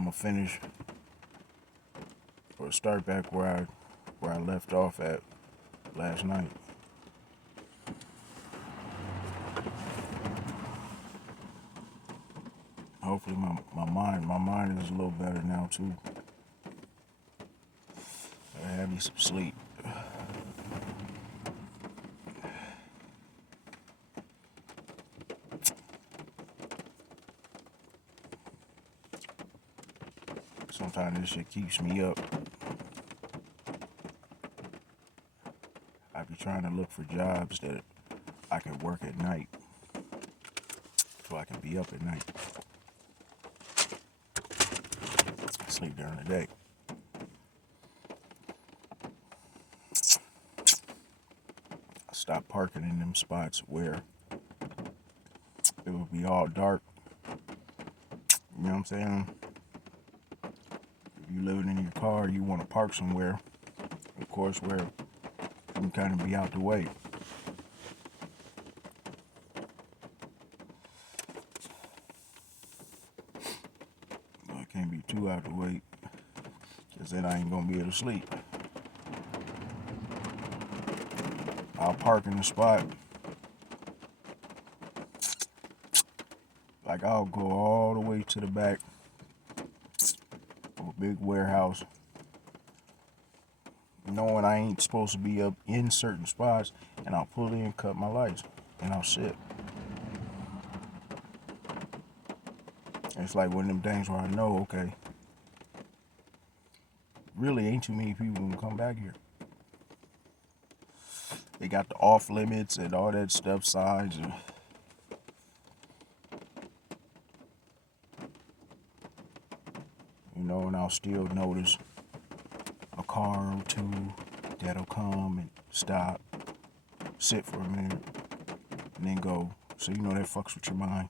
I'm gonna finish or start back where I left off at last night. Hopefully my mind is a little better now too. I had me some sleep. Sometimes this shit keeps me up. I be trying to look for jobs that I can work at night, so I can be up at night. Sleep during the day. I stopped parking in them spots where it would be all dark. You know what I'm saying? If you living in your car, you want to park somewhere, of course, where you can kind of be out the way. I can't be too out the way, because then I ain't going to be able to sleep. I'll park in the spot. Like, I'll go all the way to the back of a big warehouse, knowing I ain't supposed to be up in certain spots, and I'll pull in, cut my lights, and I'll sit. It's like one of them things where I know, okay, really ain't too many people gonna come back here. They got the off limits and all that stuff, signs, and and I'll still notice a car or two that'll come and stop, sit for a minute, and then go. So that fucks with your mind.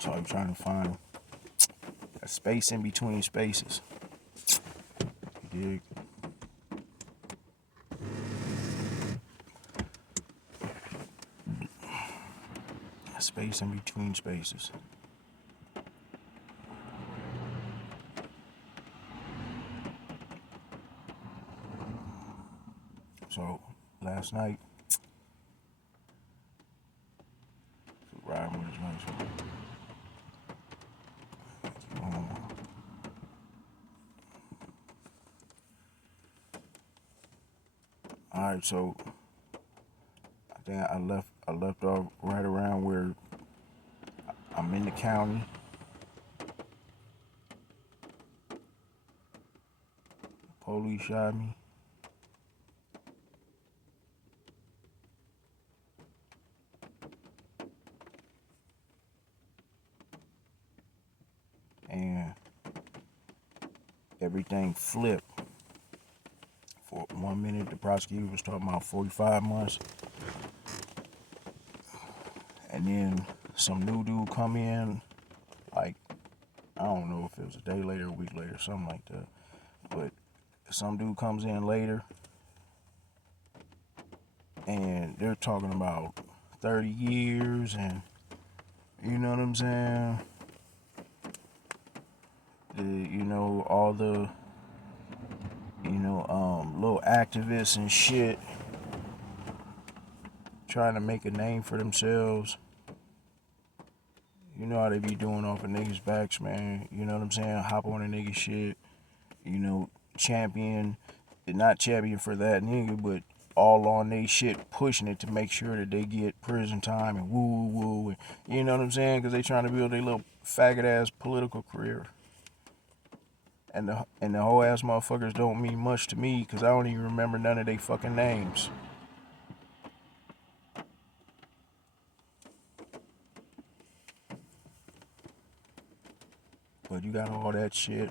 So I'm trying to find a space in between spaces. You dig? A space in between spaces. So last night, riding with his nice. Alright, so I think I left off right around where I'm in the county. Police shot me. And everything flipped. For 1 minute, the prosecutor was talking about 45 months. And then some new dude come in, like, I don't know if it was a day later, a week later, something like that. But some dude comes in later, and they're talking about 30 years, and you know what I'm saying? All the, little activists and shit trying to make a name for themselves. You know how they be doing off of niggas' backs, man. You know what I'm saying? Hop on a nigga shit. Champion. Not champion for that nigga, but all on they shit, pushing it to make sure that they get prison time and woo woo. And, you know what I'm saying? Because they trying to build their little faggot ass political career. And the whole ass motherfuckers don't mean much to me because I don't even remember none of they fucking names. But you got all that shit.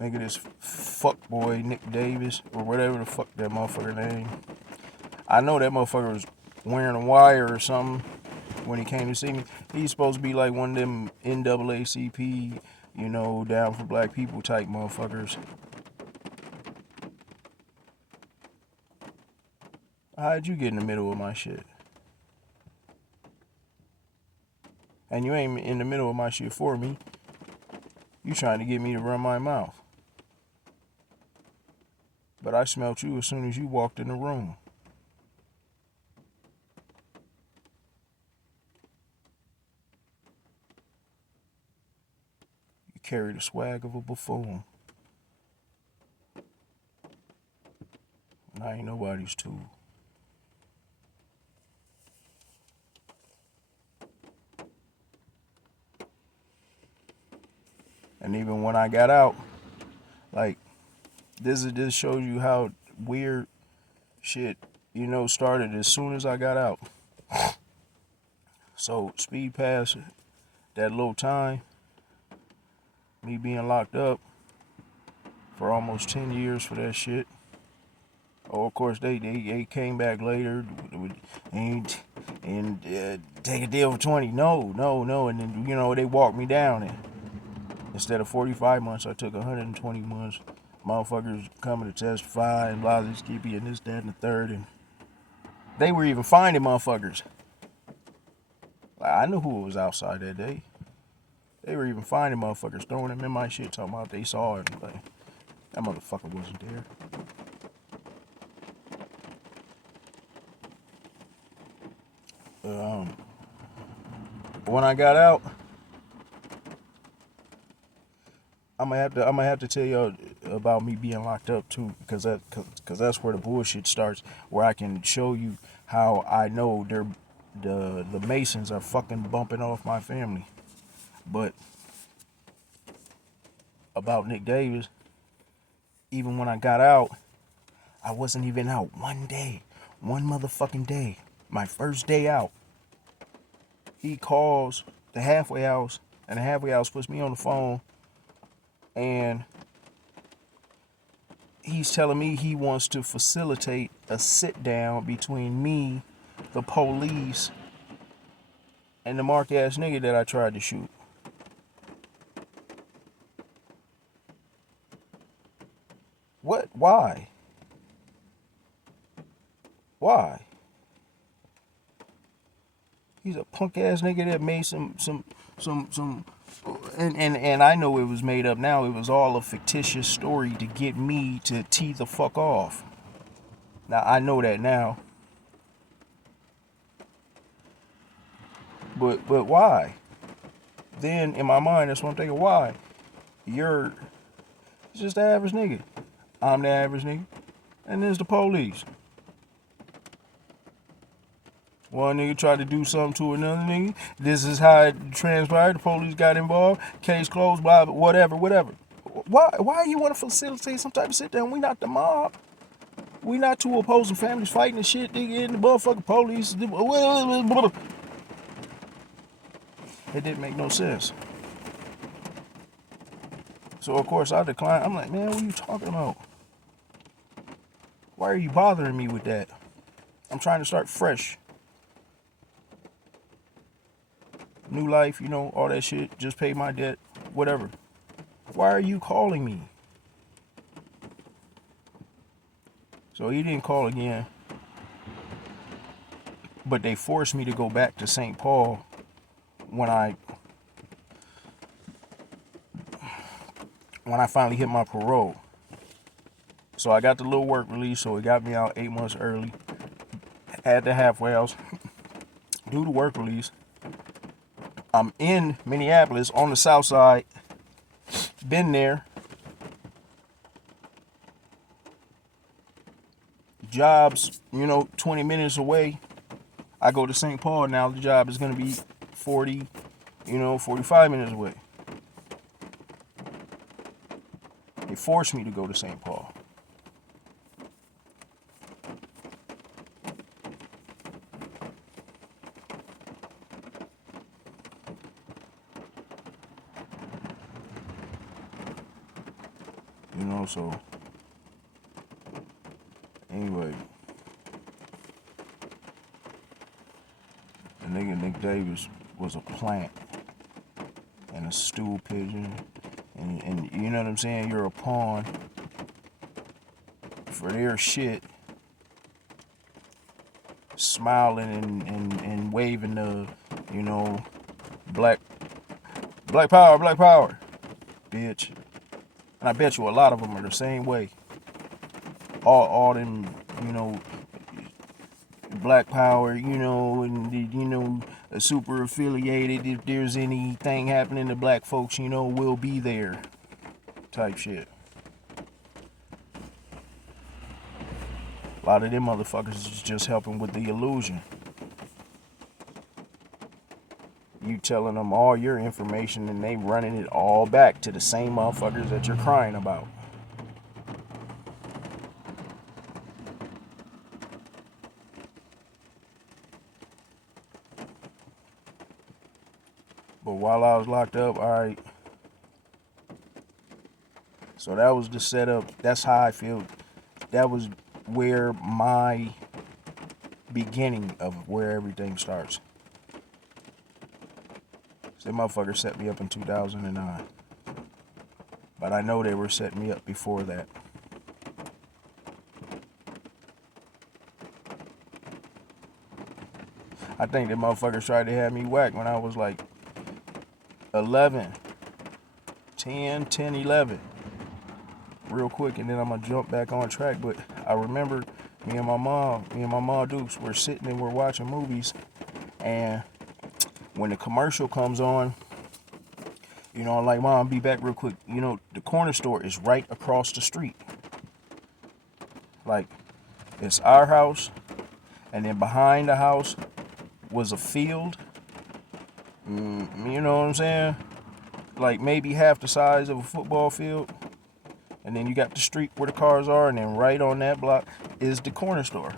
Nigga, this fuck boy Nick Davis or whatever the fuck that motherfucker name. I know that motherfucker was wearing a wire or something when he came to see me. He's supposed to be like one of them NAACP, down for black people type motherfuckers. How'd you get in the middle of my shit? And you ain't in the middle of my shit for me. You trying to get me to run my mouth. But I smelt you as soon as you walked in the room. You carry the swag of a buffoon. And I ain't nobody's tool. And even when I got out, like, this shows you how weird shit, started as soon as I got out. So speed past that little time, me being locked up for almost 10 years for that shit. Oh, of course, they came back later and take a deal for 20. No. And then, they walked me down. And instead of 45 months, I took 120 months. Motherfuckers coming to testify and blah, blah, skippy and this, that, and the third. And they were even finding motherfuckers. Like, I knew who was outside that day. They were even finding motherfuckers, throwing them in my shit, talking about they saw it. Like, that motherfucker wasn't there. When I got out, I'm gonna have to tell y'all about me being locked up too, because that's where the bullshit starts. Where I can show you how I know the Masons are fucking bumping off my family. But about Nick Davis, even when I got out, I wasn't even out one motherfucking day. My first day out, he calls the halfway house, and the halfway house puts me on the phone, and he's telling me he wants to facilitate a sit down between me, the police, and the mark ass nigga that I tried to shoot. What? Why? Why? He's a punk ass nigga that made some and I know it was made up now. It was all a fictitious story to get me to tee the fuck off. Now I know that now. But why? Then in my mind, that's what I'm thinking. Why? You're just the average nigga. I'm the average nigga. And there's the police. One nigga tried to do something to another nigga. This is how it transpired. The police got involved. Case closed, blah, whatever. Why you want to facilitate some type of sit down? We not the mob. We not two opposing families fighting and shit, nigga, and the motherfucking police. It didn't make no sense. So, of course, I declined. I'm like, man, what are you talking about? Why are you bothering me with that? I'm trying to start fresh. New life, all that shit. Just pay my debt, whatever. Why are you calling me? So he didn't call again. But they forced me to go back to St. Paul when I finally hit my parole. So I got the little work release, so it got me out 8 months early. Had the halfway house, do the work release. I'm in Minneapolis on the south side. Been there. Job's, 20 minutes away. I go to St. Paul now. The job is going to be 45 minutes away. They forced me to go to St. Paul. So anyway, the nigga Nick Davis was a plant and a stool pigeon, and you know what I'm saying? You're a pawn for their shit, smiling and waving the, Black power, bitch. And I bet you a lot of them are the same way. All them, you know, black power, you know, and you know, super affiliated. If there's anything happening to black folks, you know, we'll be there. Type shit. A lot of them motherfuckers is just helping with the illusion. You telling them all your information and they running it all back to the same motherfuckers that you're crying about. But while I was locked up, alright. So that was the setup. That's how I feel. That was where my beginning of where everything starts. So that motherfucker set me up in 2009. But I know they were setting me up before that. I think the motherfuckers tried to have me whacked when I was like 11, 10, 11. Real quick, and then I'm gonna jump back on track. But I remember me and my mom Dukes were sitting and we're watching movies, and when the commercial comes on, you know, I'm like, Mom, be back real quick. You know, the corner store is right across the street. Like, it's our house, and then behind the house was a field. You know what I'm saying? Like maybe half the size of a football field. And then you got the street where the cars are, and then right on that block is the corner store.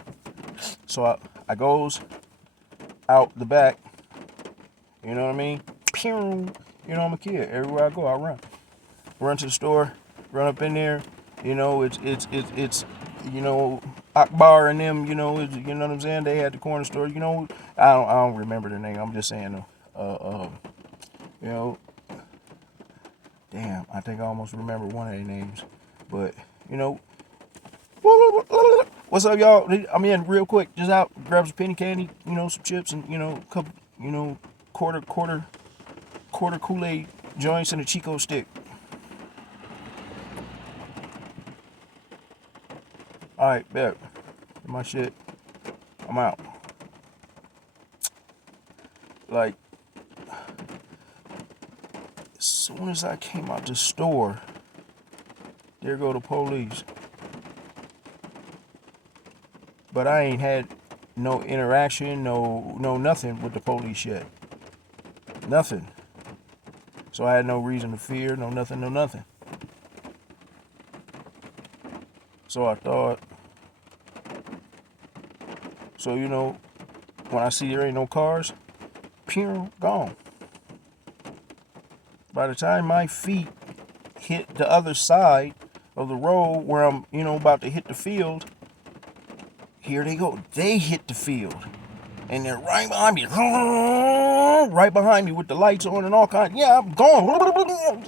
So I goes out the back, you know what I mean? Pew! You know, I'm a kid. Everywhere I go, I run. Run to the store, run up in there. You know, it's you know, Akbar and them, you know what I'm saying? They had the corner store, you know. I don't remember the name. I'm just saying, you know, damn, I think I almost remember one of their names. But, you know, what's up, y'all? I'm in real quick, just out, grab some penny candy, you know, some chips, and, you know, a couple, you know, quarter Kool-Aid joints and a Chico stick. Alright, bet. My shit. I'm out. Like, as soon as I came out the store, there go the police. But I ain't had no interaction, no nothing with the police yet. Nothing. So I had no reason to fear, no nothing. So I thought, so you know, when I see there ain't no cars, pew, gone. By the time my feet hit the other side of the road where I'm, you know, about to hit the field, here they go. They hit the field. And they're right behind me. Right behind me with the lights on and all kinds. Yeah, I'm going.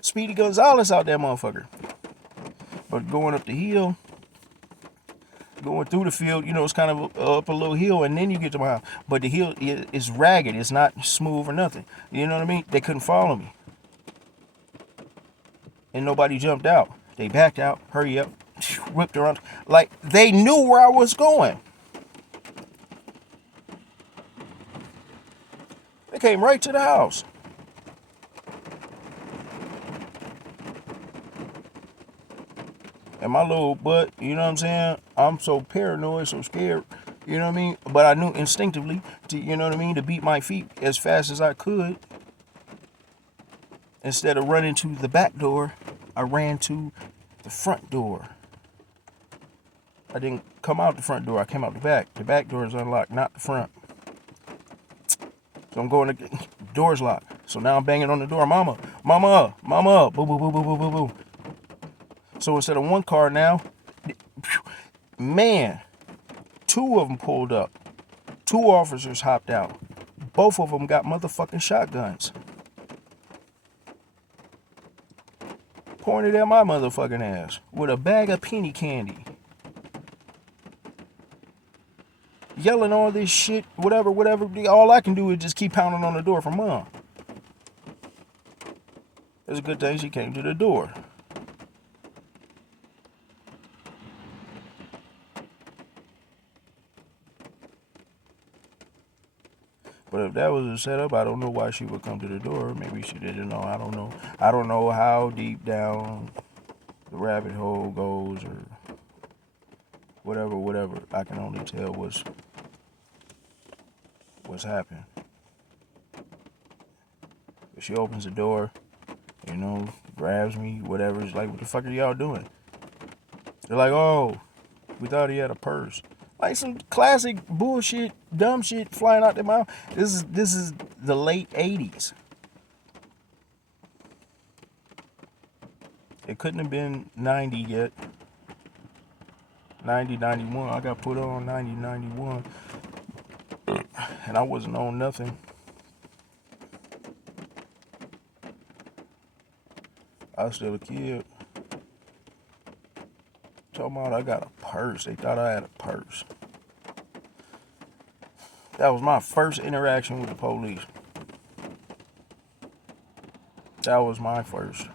Speedy Gonzalez out there, motherfucker. But going up the hill, going through the field, you know, it's kind of up a little hill, and then you get to my house. But the hill is ragged. It's not smooth or nothing. You know what I mean? They couldn't follow me. And nobody jumped out. They backed out. Hurry up. Whipped around. Like, they knew where I was going. They came right to the house. And my little butt, you know what I'm saying? I'm so paranoid, so scared, you know what I mean? But I knew instinctively, to, you know what I mean, to beat my feet as fast as I could. Instead of running to the back door, I ran to the front door. I didn't come out the front door, I came out the back. The back door is unlocked, not the front. So I'm going to, door's locked. So now I'm banging on the door, mama, boo, boo, boo, boo, boo, boo, boo. So instead of one car now, man, two of them pulled up. Two officers hopped out. Both of them got motherfucking shotguns. Pointed at my motherfucking ass with a bag of penny candy. Yelling all this shit, whatever. All I can do is just keep pounding on the door for Mom. It's a good thing she came to the door. But if that was a setup, I don't know why she would come to the door. Maybe she didn't know. I don't know. I don't know how deep down the rabbit hole goes or whatever. I can only tell what's happened. If she opens the door, grabs me, whatever, it's like, what the fuck are y'all doing? They're like, oh, we thought he had a purse. Like some classic bullshit, dumb shit flying out their mouth. This is the late 80s. It couldn't have been 90 yet. 90, 91. I got put on 90, 91. And I wasn't on nothing. I was still a kid. Talking about I got a purse. They thought I had a purse. That was my first interaction with the police. That was my first.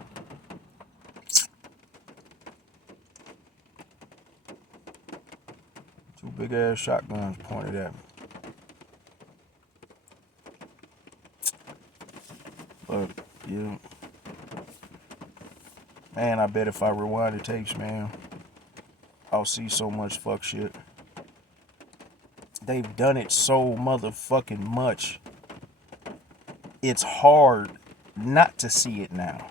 Two big ass shotguns pointed at me. But, yeah. Man, I bet if I rewind the tapes, man, I'll see so much fuck shit. They've done it so motherfucking much. It's hard not to see it now.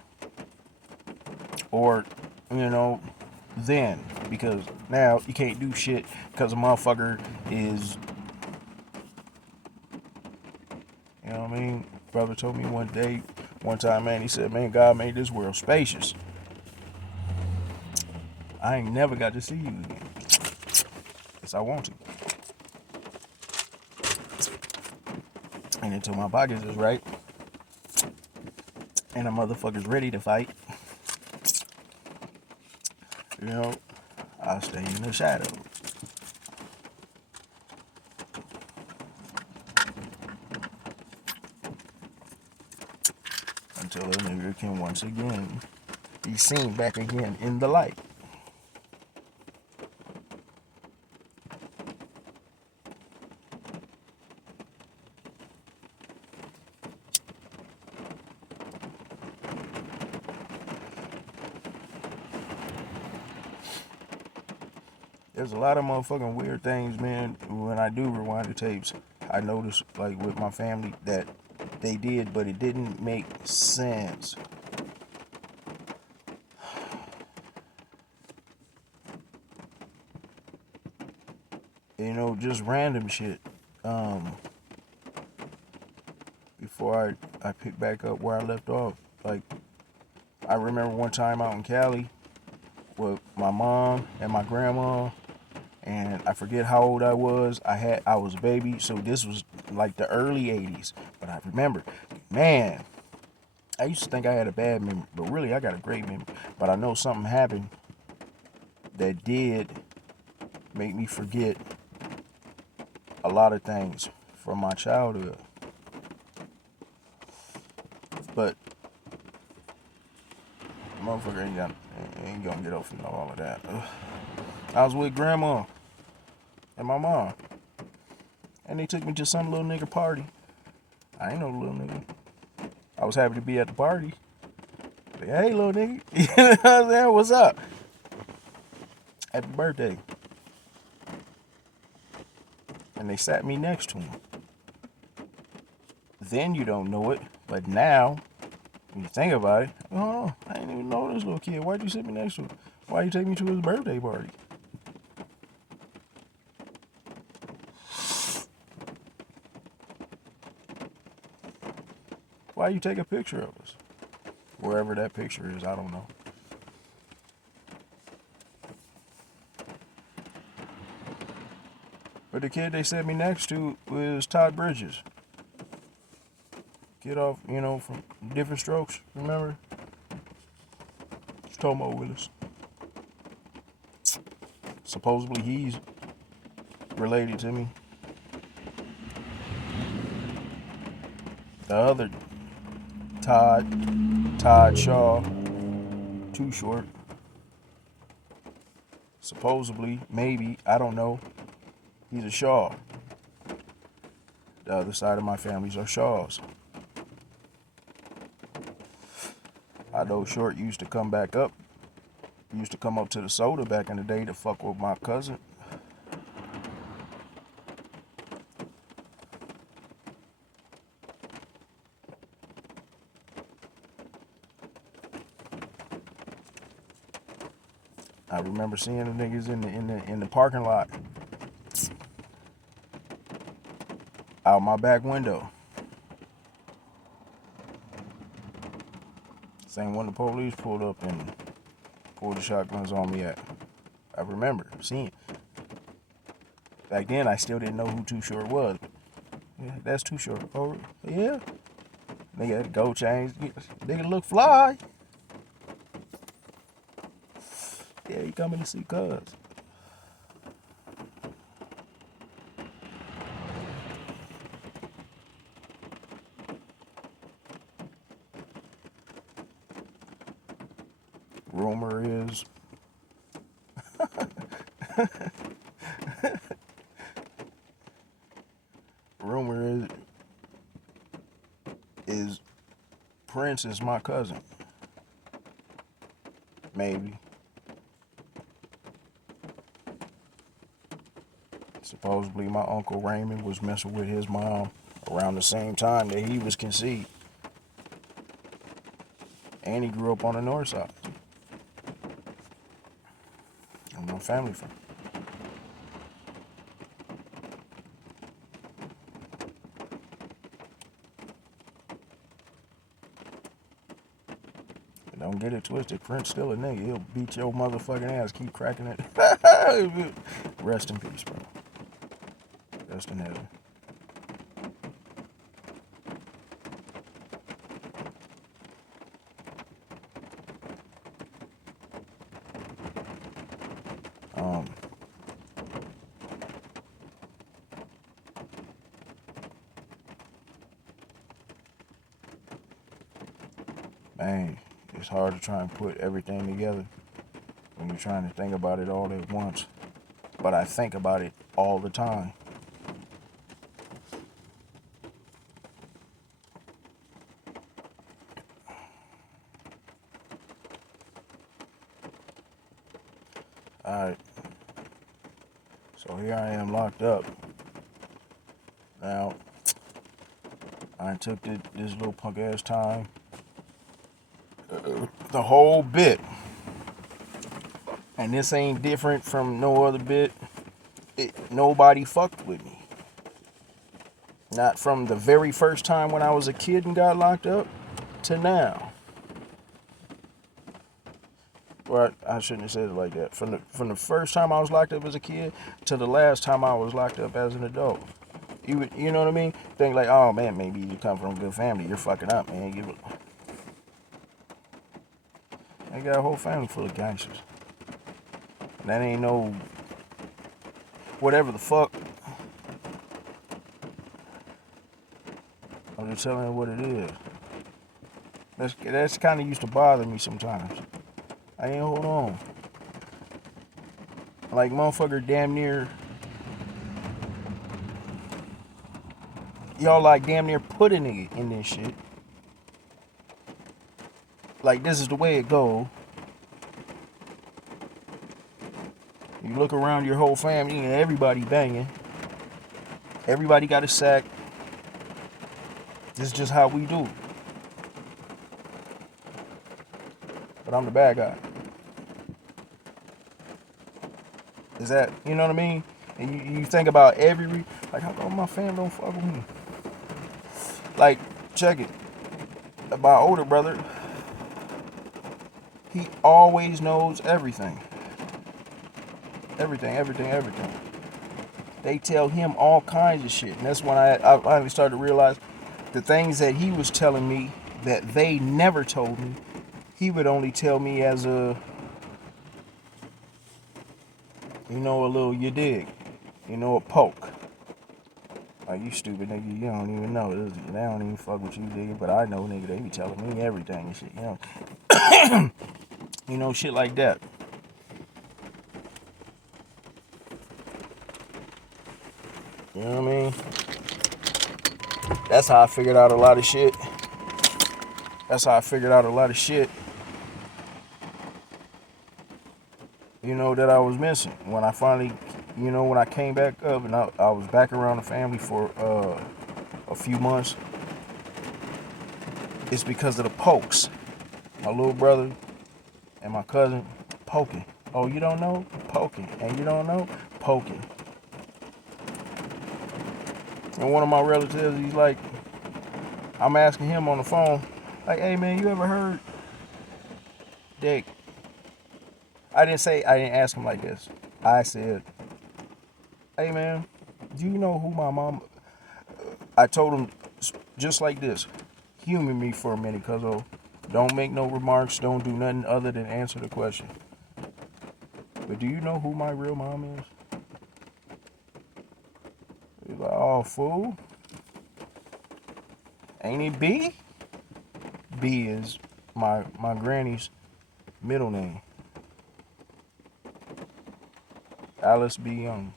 Or, then. Because now you can't do shit because a motherfucker is, you know what I mean? Brother told me one time, man, he said, man, God made this world spacious. I ain't never got to see you again. Yes, I want to. And until my pockets is right and a motherfucker's ready to fight, I'll stay in the shadows. Until a nigga can once again be seen back again in the light. There's a lot of motherfucking weird things, man. When I do rewind the tapes, I notice, like with my family, that they did, but it didn't make sense. Just random shit. Before I pick back up where I left off. Like, I remember one time out in Cali with my mom and my grandma, and I forget how old I was. I was a baby, so this was like the early 80s. But I remember, man, I used to think I had a bad memory, but really I got a great memory. But I know something happened that did make me forget a lot of things from my childhood. But motherfucker ain't gonna get off from all of that. Ugh. I was with grandma and my mom, and they took me to some little nigga party. I ain't no little nigga. I was happy to be at the party. Like, hey, little nigga. You know what I'm saying? What's up? Happy birthday. And they sat me next to him. Then you don't know it, but now, when you think about it, oh, I didn't even know this little kid. Why'd you sit me next to him? Why'd you take me to his birthday party? Why you take a picture of us? Wherever that picture is, I don't know. But the kid they set me next to was Todd Bridges. Kid off, from Different Strokes, remember? It's Tomo Willis. Supposedly he's related to me. The Todd Shaw, Too Short. Supposedly, maybe, I don't know. He's a Shaw. The other side of my families are Shaws. I know Short used to come back up. He used to come up to the soda back in the day to fuck with my cousin. I remember seeing the niggas in the parking lot out my back window. Same when the police pulled up and pulled the shotguns on me at. I remember seeing it. Back then, I still didn't know who Too Short was. Yeah, that's Too Short. Oh, yeah. Nigga had gold chains. Nigga look fly. Yeah, he coming to see cuz. Rumor is rumor is Prince is my cousin. Maybe. Supposedly my Uncle Raymond was messing with his mom around the same time that he was conceived. And he grew up on the north side. I'm my family friend. Don't get it twisted. Prince still a nigga. He'll beat your motherfucking ass. Keep cracking it. Rest in peace, bro. Rest in heaven. Man, it's hard to try and put everything together when you're trying to think about it all at once. But I think about it all the time. Alright. So here I am locked up. Now, I took this little punk ass time. The whole bit. And this ain't different from no other bit. Nobody fucked with me. Not from the very first time when I was a kid and got locked up to now. Well, I shouldn't have said it like that. From the first time I was locked up as a kid to the last time I was locked up as an adult. You know what I mean? Think like, oh man, maybe you come from a good family. You're fucking up, man. I got a whole family full of gangsters. And that ain't no whatever the fuck. I'm just telling you what it is. That's kind of used to bother me sometimes. I ain't hold on. Like motherfucker damn near. Y'all like damn near put a nigga in this shit. Like this is the way it go. You look around your whole family and everybody banging. Everybody got a sack. This is just how we do. But I'm the bad guy. Is that, you know what I mean? And you think about like how come my family don't fuck with me? Like, check it. My older brother, he always knows everything. Everything. They tell him all kinds of shit. And that's when I finally started to realize the things that he was telling me that they never told me, he would only tell me as a, a little, you dig, a poke. Like, you stupid nigga, you don't even know. They don't even fuck with you, nigga. But I know, nigga, they be telling me everything and shit, you know. You know, shit like that. You know what I mean? That's how I figured out a lot of shit. That's how I figured out a lot of shit, you know, that I was missing. When I finally, you know, when I came back up and I was back around the family for a few months, it's because of the pokes. My little brother and my cousin poking. Oh, you don't know? Poking. And you don't know? Poking. And one of my relatives, he's like, I'm asking him on the phone, like, hey man, you ever heard that? I didn't ask him like this. I said, hey man, do you know who my mom? I told him just like this, humor me for a minute, cuz don't make no remarks, don't do nothing other than answer the question. But do you know who my real mom is? He's like, oh fool, ain't it B? B is my granny's middle name, Alice B. Young.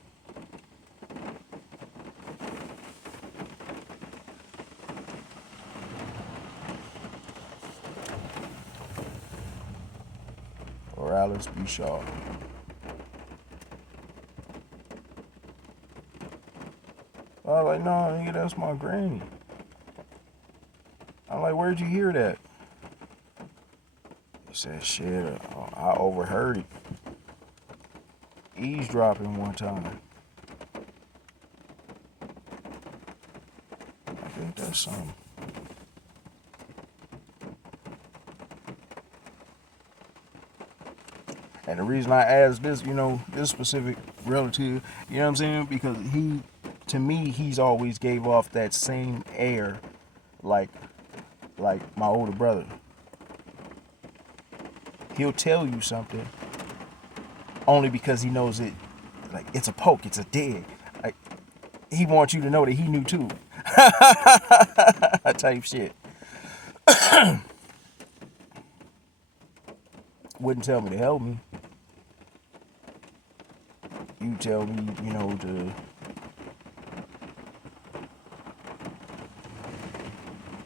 Or Alice B. Shaw. I was like, no, nigga, that's my granny. I'm like, where'd you hear that? He said, shit, I overheard it. Eavesdropping one time. I think that's something. And the reason I asked this, you know, this specific relative, you know what I'm saying? Because to me, he's always gave off that same air, like my older brother. He'll tell you something only because he knows it, like it's a poke, it's a dig. Like he wants you to know that he knew too. Type shit. Wouldn't tell me to help me. You tell me, you know, to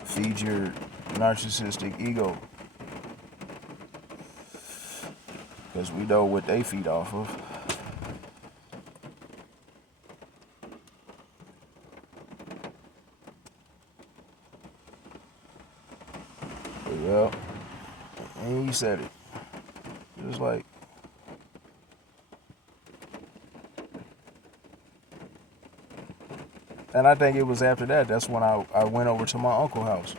feed your narcissistic ego. Because we know what they feed off of. But yeah, and he said it. It was like, and I think it was after that, that's when I went over to my uncle's house.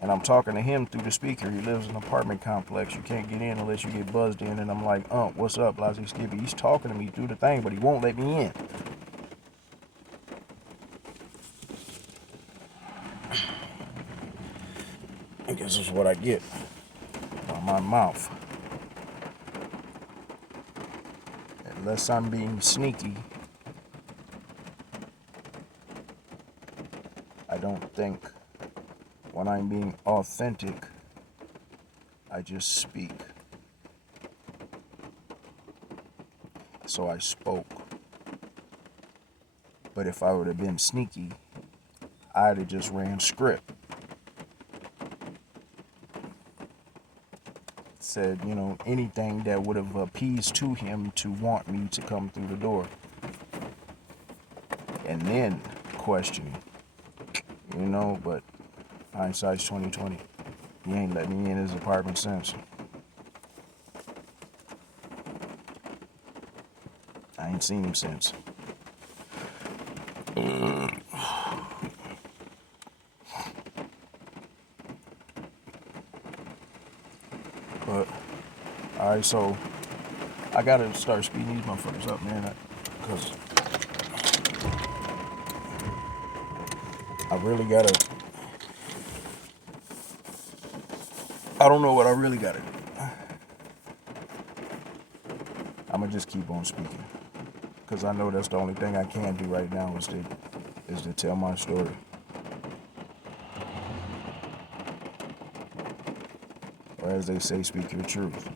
And I'm talking to him through the speaker. He lives in an apartment complex. You can't get in unless you get buzzed in. And I'm like, what's up, Lazy Skippy? He's talking to me through the thing, but he won't let me in. I guess this is what I get by my mouth. Unless I'm being sneaky, I don't think when I'm being authentic, I just speak. So I spoke. But if I would have been sneaky, I'd have just ran script. Said, you know, anything that would have appeased to him to want me to come through the door. And then questioning. You know, but hindsight's 2020. He ain't let me in his apartment since. I ain't seen him since. But, alright, so I gotta start speeding these motherfuckers up, man. Because I really gotta. I don't know what I really gotta do. I'm gonna just keep on speaking. Because I know that's the only thing I can do right now is to is to tell my story. Or as they say, speak your truth.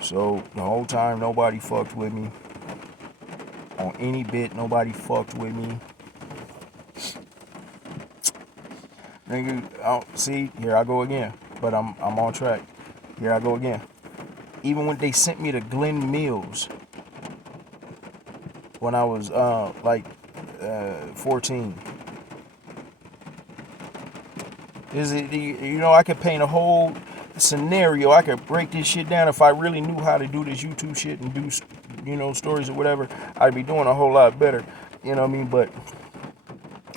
So the whole time nobody fucked with me. On any bit, nobody fucked with me. Nigga, see, here I go again. But I'm on track. Here I go again. Even when they sent me to Glen Mills when I was 14. I could paint a whole scenario. I could break this shit down if I really knew how to do this YouTube shit and do, stories or whatever. I'd be doing a whole lot better. You know what I mean? But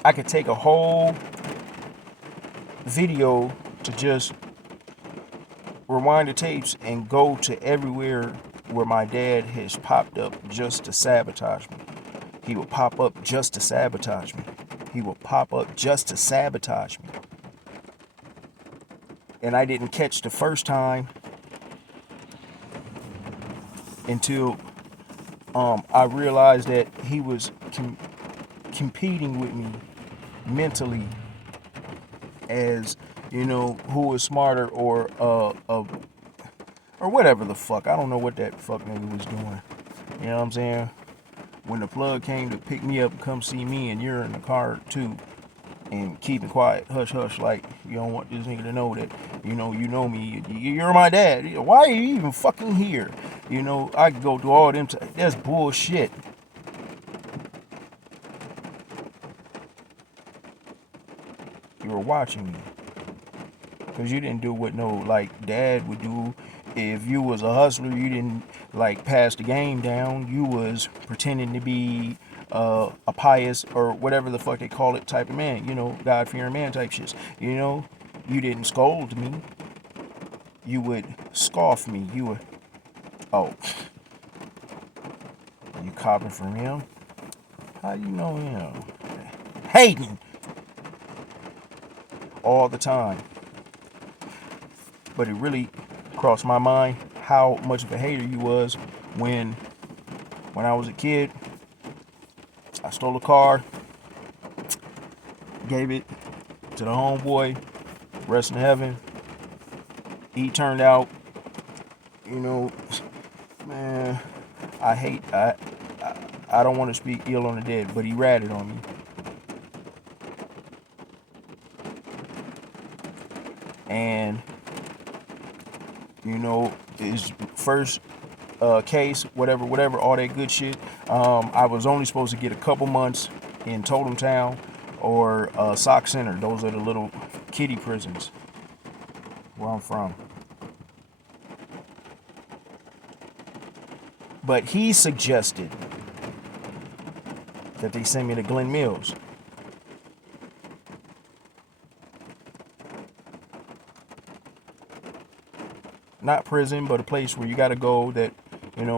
I could take a whole video to just rewind the tapes and go to everywhere where my dad has popped up just to sabotage me. He would pop up just to sabotage me. He would pop up just to sabotage me. And I didn't catch the first time until I realized that he was competing with me mentally as, who was smarter or whatever the fuck. I don't know what that fuck nigga was doing. You know what I'm saying? When the plug came to pick me up and come see me and you're in the car too, and keep it quiet, hush hush, like you don't want this nigga to know that, you know me, you're my dad. Why are you even fucking here? I could go through all them, that's bullshit. You were watching me. Because you didn't do what dad would do. If you was a hustler, you didn't pass the game down. You was pretending to be a pious or whatever the fuck they call it type of man. God-fearing man type shit. You didn't scold me. You would scoff me. You would, oh, you copping from him? How you know him? Hating. All the time. But it really crossed my mind how much of a hater you was when I was a kid. I stole a car, gave it to the homeboy, rest in heaven. He turned out, man, I don't want to speak ill on the dead, but he ratted on me. And his first case, whatever, all that good shit. I was only supposed to get a couple months in Totem Town or Sock Center. Those are the little kiddie prisons where I'm from. But he suggested that they send me to Glen Mills. Not prison, but a place where you got to go that,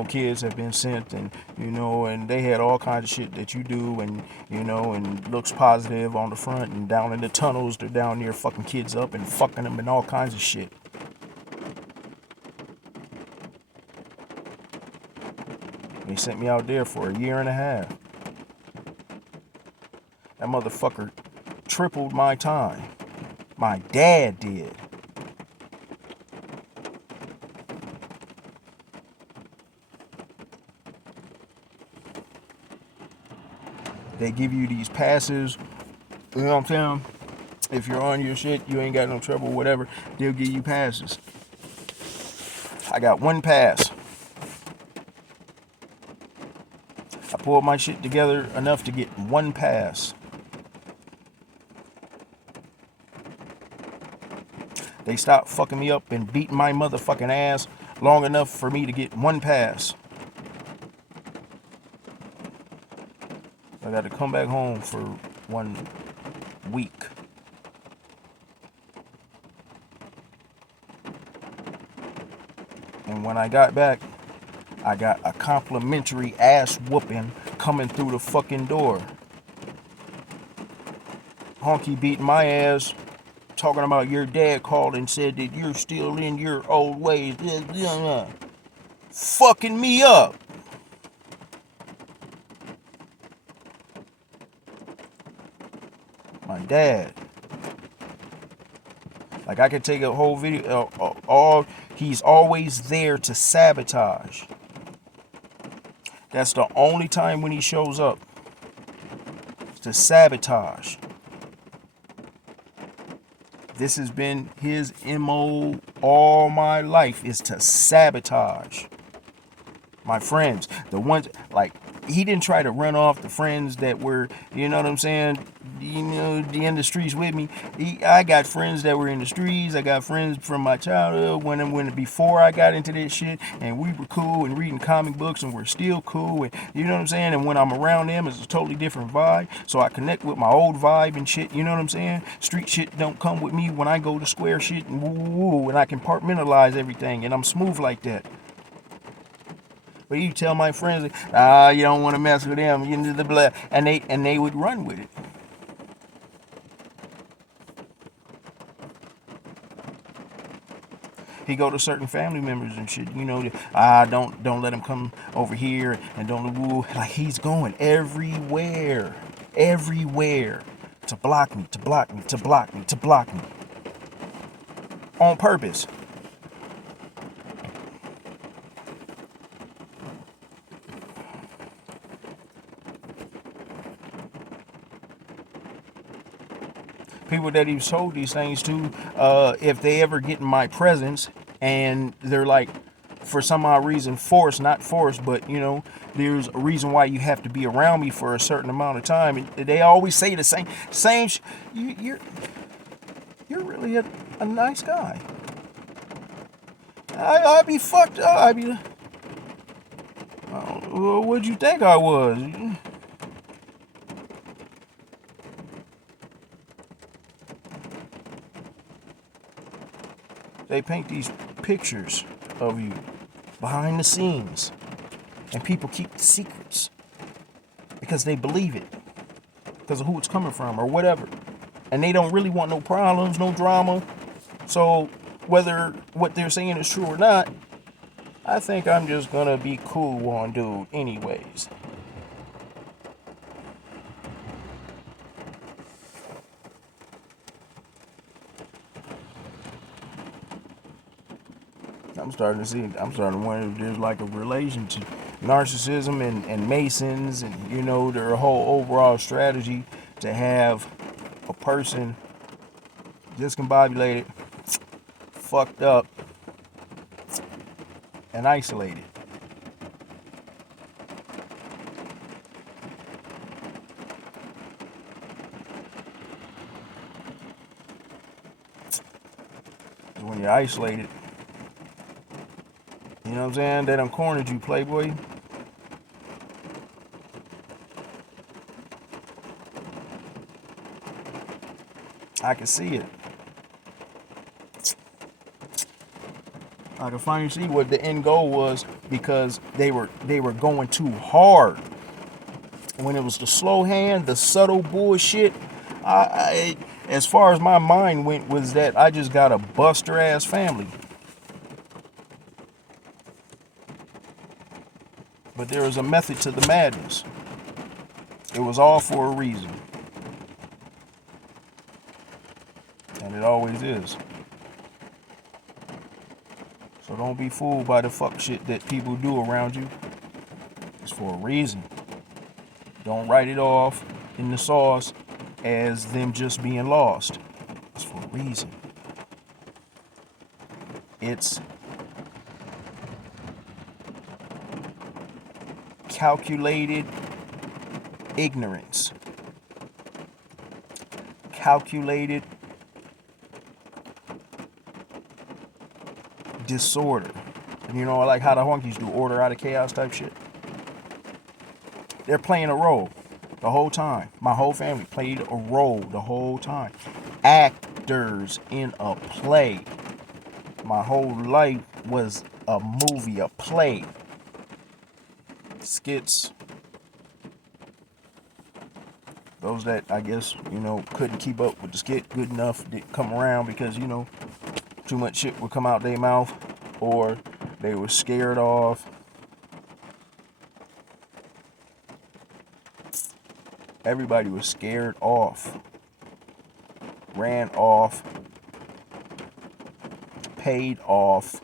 kids have been sent and, and they had all kinds of shit that you do and, and looks positive on the front and down in the tunnels, they're down there fucking kids up and fucking them and all kinds of shit. They sent me out there for a year and a half. That motherfucker tripled my time. My dad did. They give you these passes, you know what I'm saying? If you're on your shit, you ain't got no trouble, whatever, they'll give you passes. I got one pass. I pulled my shit together enough to get one pass. They stopped fucking me up and beating my motherfucking ass long enough for me to get one pass. I got to come back home for 1 week. And when I got back, I got a complimentary ass whooping coming through the fucking door. Honky beating my ass, talking about your dad called and said that you're still in your old ways. Fucking me up. dad. Like, I could take a whole video, all he's always there to sabotage. That's the only time when he shows up, to sabotage. This has been his MO all my life, is to sabotage my friends. The ones, like, he didn't try to run off the friends that were, you know what I'm saying, in the streets with me. I got friends that were in the streets. I got friends from my childhood when before I got into this shit, and we were cool and reading comic books, and we're still cool, and you know what I'm saying. And when I'm around them, it's a totally different vibe. So I connect with my old vibe and shit. You know what I'm saying? Street shit don't come with me when I go to square shit and woo, and I compartmentalize everything, and I'm smooth like that. But you tell my friends, you don't want to mess with them, you know, the blah, and they would run with it. He go to certain family members and shit, you know, don't let him come over here, and don't woo. Like, he's going everywhere, to block me, to block me, to block me, to block me, on purpose. People that he's told these things to, if they ever get in my presence and they're like, for some odd reason, not forced, but you know, there's a reason why you have to be around me for a certain amount of time. And they always say the same. You're really a nice guy. I'd be fucked up. I'd be. What'd you think I was? They paint these pictures of you behind the scenes, and people keep the secrets because they believe it, because of who it's coming from or whatever, and they don't really want no problems, no drama. So whether what they're saying is true or not, I think I'm just gonna be cool on dude anyways. I'm starting to wonder if there's like a relation to narcissism and Masons, and you know, their whole overall strategy to have a person discombobulated, fucked up, and isolated. When you're isolated, you know what I'm saying? They done cornered you, playboy. I can see it. I can finally see what the end goal was, because they were going too hard. When it was the slow hand, the subtle bullshit, as far as my mind went, was that I just got a buster ass family. But there was a method to the madness. It was all for a reason. And it always is. So don't be fooled by the fuck shit that people do around you. It's for a reason. Don't write it off in the sauce as them just being lost. It's for a reason. It's calculated ignorance. Calculated disorder. And you know, like how the honkies do, order out of chaos type shit. They're playing a role the whole time. My whole family played a role the whole time. Actors in a play. My whole life was a movie, a play. Skits. Those that, I guess, you know, couldn't keep up with the skit good enough to come around because, you know, too much shit would come out their mouth, or they were scared off. Everybody was scared off. ran off, paid off.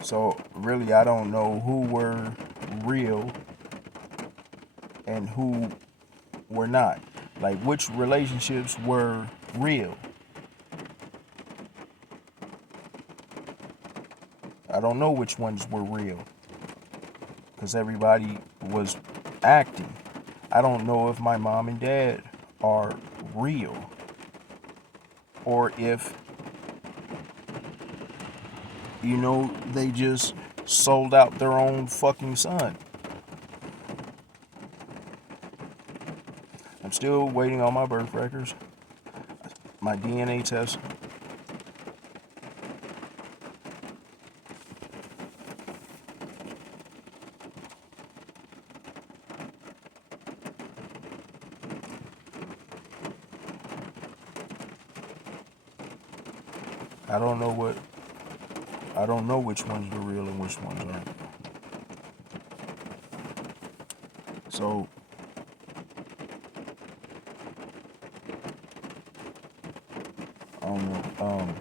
So really, I don't know who were real and who were not. Like, which relationships were real. I don't know which ones were real because everybody was acting. I don't know if my mom and dad are real or if, they just sold out their own fucking son. I'm still waiting on my birth records, my DNA test. I don't know which ones were real and which ones aren't. So I don't know.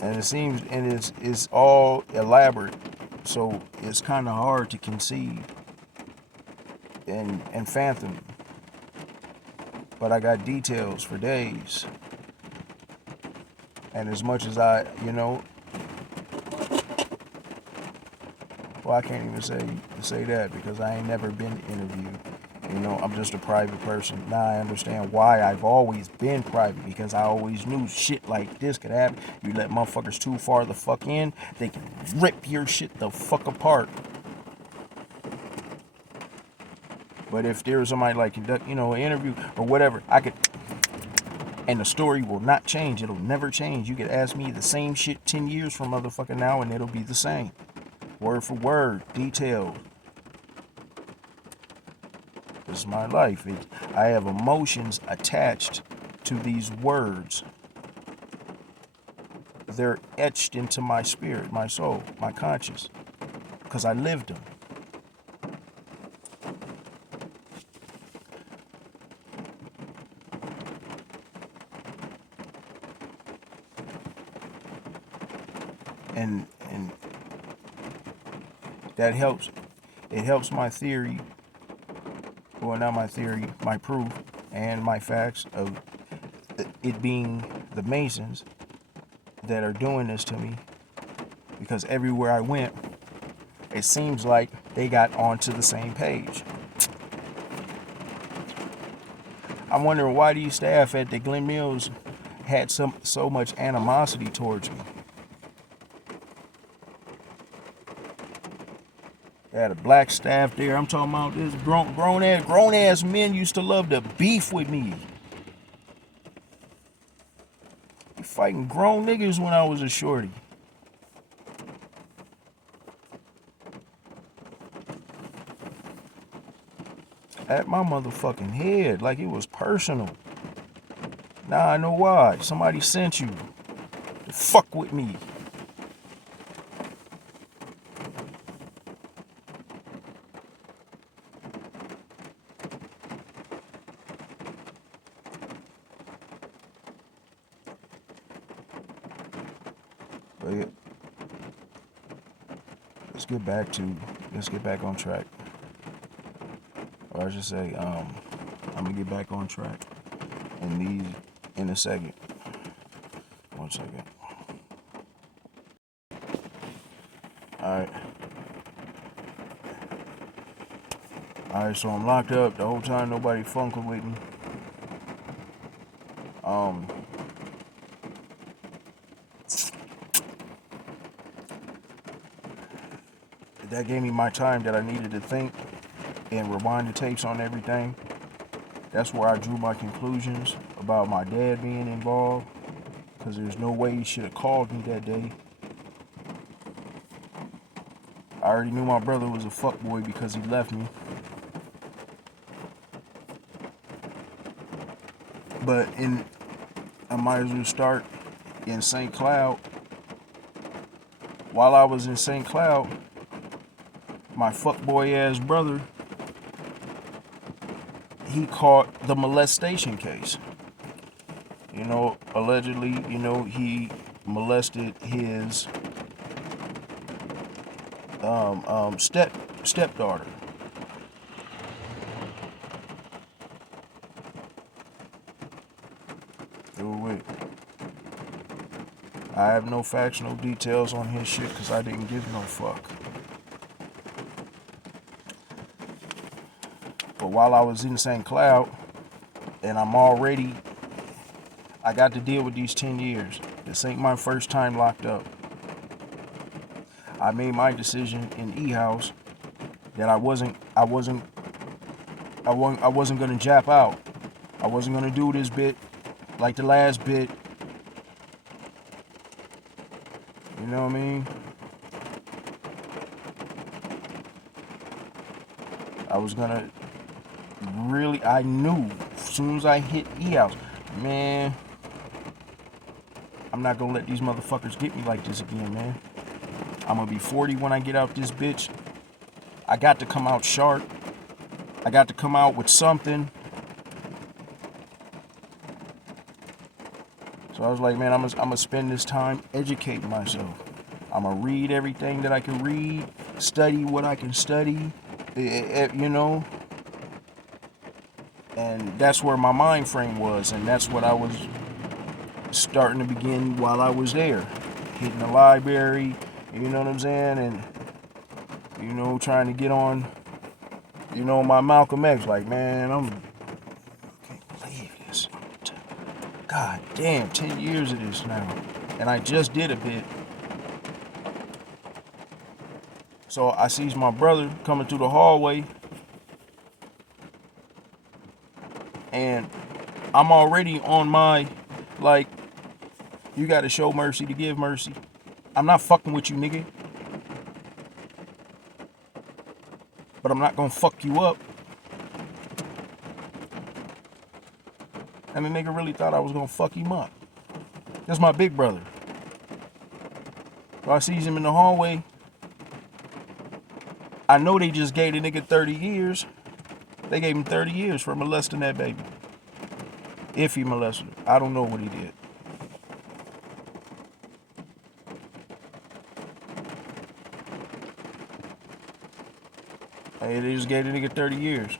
And it seems, and it's all elaborate, so it's kind of hard to conceive and fathom. But I got details for days, and as much as I, well, I can't even say that because I ain't never been interviewed. I'm just a private person. Now I understand why I've always been private, because I always knew shit like this could happen. You let motherfuckers too far the fuck in, they can rip your shit the fuck apart. But if there's somebody like conduct, an interview or whatever, I could, and the story will not change. It'll never change. You could ask me the same shit 10 years from motherfucking now and it'll be the same. Word for word, detailed. This is my life. I have emotions attached to these words. They're etched into my spirit, my soul, my conscience, because I lived them. And that helps. It helps my theory. Well, not my theory, my proof and my facts of it being the Masons that are doing this to me, because everywhere I went, it seems like they got onto the same page. I'm wondering why these staff at the Glen Mills had so much animosity towards me. They had a black staff there. I'm talking about this grown ass men used to love to beef with me. Fighting grown niggas when I was a shorty. At my motherfucking head, like it was personal. Now I know why. Somebody sent you to fuck with me. But yeah, let's get back on track. Or I should say, I'm gonna get back on track in a second. 1 second. Alright, so I'm locked up the whole time, nobody funking with me. That gave me my time that I needed to think and rewind the tapes on everything. That's where I drew my conclusions about my dad being involved, because there's no way he should have called me that day. I already knew my brother was a fuckboy because he left me. But I might as well start in St. Cloud. While I was in St. Cloud, my fuckboy ass brother, he caught the molestation case. Allegedly, he molested his stepdaughter. Wait. I have no facts, no details on his shit because I didn't give no fuck. But while I was in St. Cloud, and I got to deal with these 10 years. This ain't my first time locked up. I made my decision in E-House that I wasn't gonna jap out. I wasn't gonna do this bit like the last bit. You know what I mean? I was gonna I knew as soon as I hit E-House, man, I'm not gonna let these motherfuckers get me like this again, man. I'm gonna be 40 when I get out this bitch. I got to come out sharp. I got to come out with something. So I was like, man, I'm gonna spend this time educating myself. I'm gonna read everything that I can read, study what I can study, And that's where my mind frame was, and that's what I was starting to begin while I was there. Hitting the library, you know what I'm saying? And, trying to get on, my Malcolm X. Like, man, I can't believe this. God damn, 10 years of this now. And I just did a bit. So I sees my brother coming through the hallway. And I'm already on my, like, you gotta show mercy to give mercy. I'm not fucking with you, nigga. But I'm not gonna fuck you up. And the nigga really thought I was gonna fuck him up. That's my big brother. So I sees him in the hallway. I know they just gave the nigga 30 years. They gave him 30 years for molesting that baby. If he molested her. I don't know what he did. Hey, they just gave the nigga 30 years.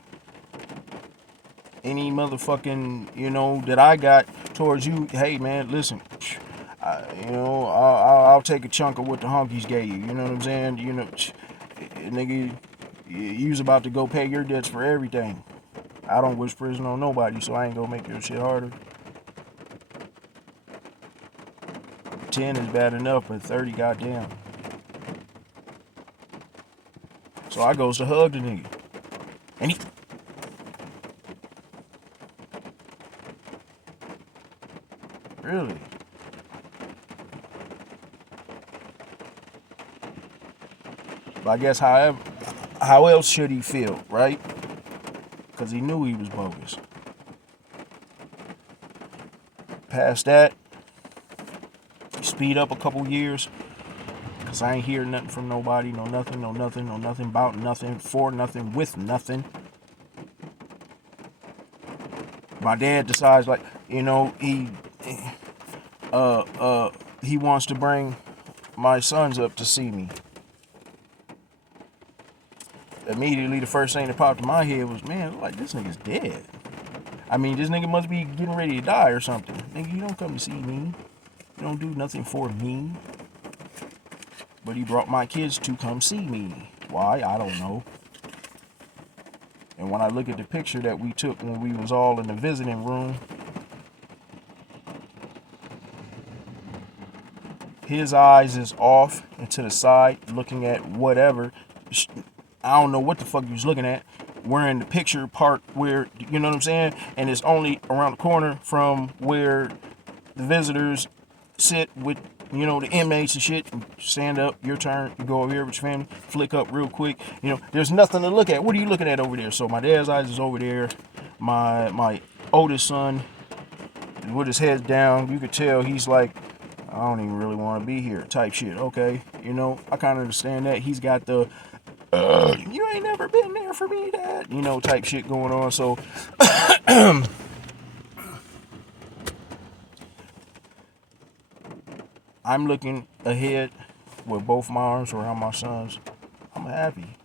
Any motherfucking, that I got towards you, hey man, listen, I'll take a chunk of what the honkies gave you. You know what I'm saying? Nigga, you's about to go pay your debts for everything. I don't wish prison on nobody, so I ain't gonna make your shit harder. 10 is bad enough, but 30, goddamn. So I goes to hug the nigga. And he... Really? But I guess how else should he feel, right? Because he knew he was bogus. Past that, speed up a couple years. Because I ain't hear nothing from nobody. No nothing about nothing, for nothing, with nothing. My dad decides, like, he wants to bring my sons up to see me. Immediately, the first thing that popped in my head was, man, like, this nigga's dead. I mean, this nigga must be getting ready to die or something. Nigga, you don't come to see me. You don't do nothing for me. But he brought my kids to come see me. Why? I don't know. And when I look at the picture that we took when we was all in the visiting room, his eyes is off and to the side, looking at whatever. I don't know what the fuck he was looking at. We're in the picture part where, you know what I'm saying? And it's only around the corner from where the visitors sit with you know, the inmates and shit. Stand up, your turn. You go over here with your family, flick up real quick. You know, there's nothing to look at. What are you looking at over there? So my dad's eyes is over there. My oldest son, with his head down, you could tell he's like, I don't even really want to be here type shit. Okay, you know, I kind of understand that. He's got the, you ain't never been there for me, Dad, you know, type shit going on. So I'm looking ahead with both my arms around my sons. I'm happy.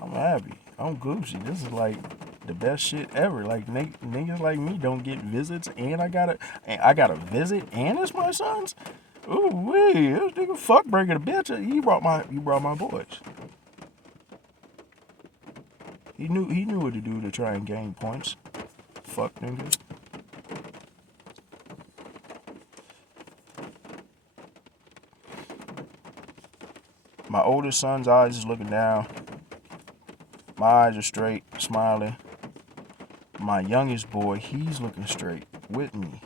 I'm happy. I'm Gucci. This is like the best shit ever. Like niggas like me don't get visits, and I got a visit, and it's my sons. Ooh wee, this nigga fuck bringing a bitch. You brought my boys. He knew what to do to try and gain points. Fuck niggas. My oldest son's eyes is looking down. My eyes are straight, smiling. My youngest boy, he's looking straight with me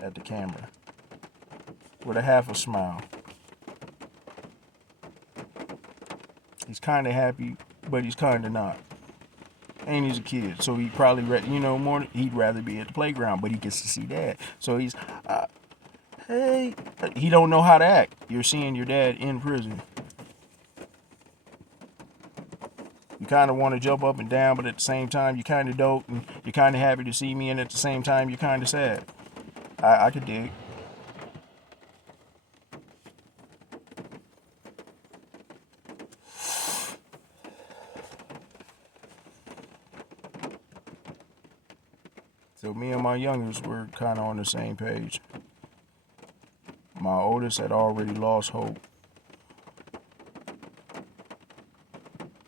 at the camera with a half a smile. He's kind of happy, but he's kind of not. And he's a kid, so he probably, he'd rather be at the playground, but he gets to see Dad. So he's, hey, he don't know how to act. You're seeing your dad in prison. You kind of want to jump up and down, but at the same time, you kind of dope, and you're kind of happy to see me, and at the same time, you're kind of sad. I could dig. So me and my youngest were kind of on the same page. My oldest had already lost hope.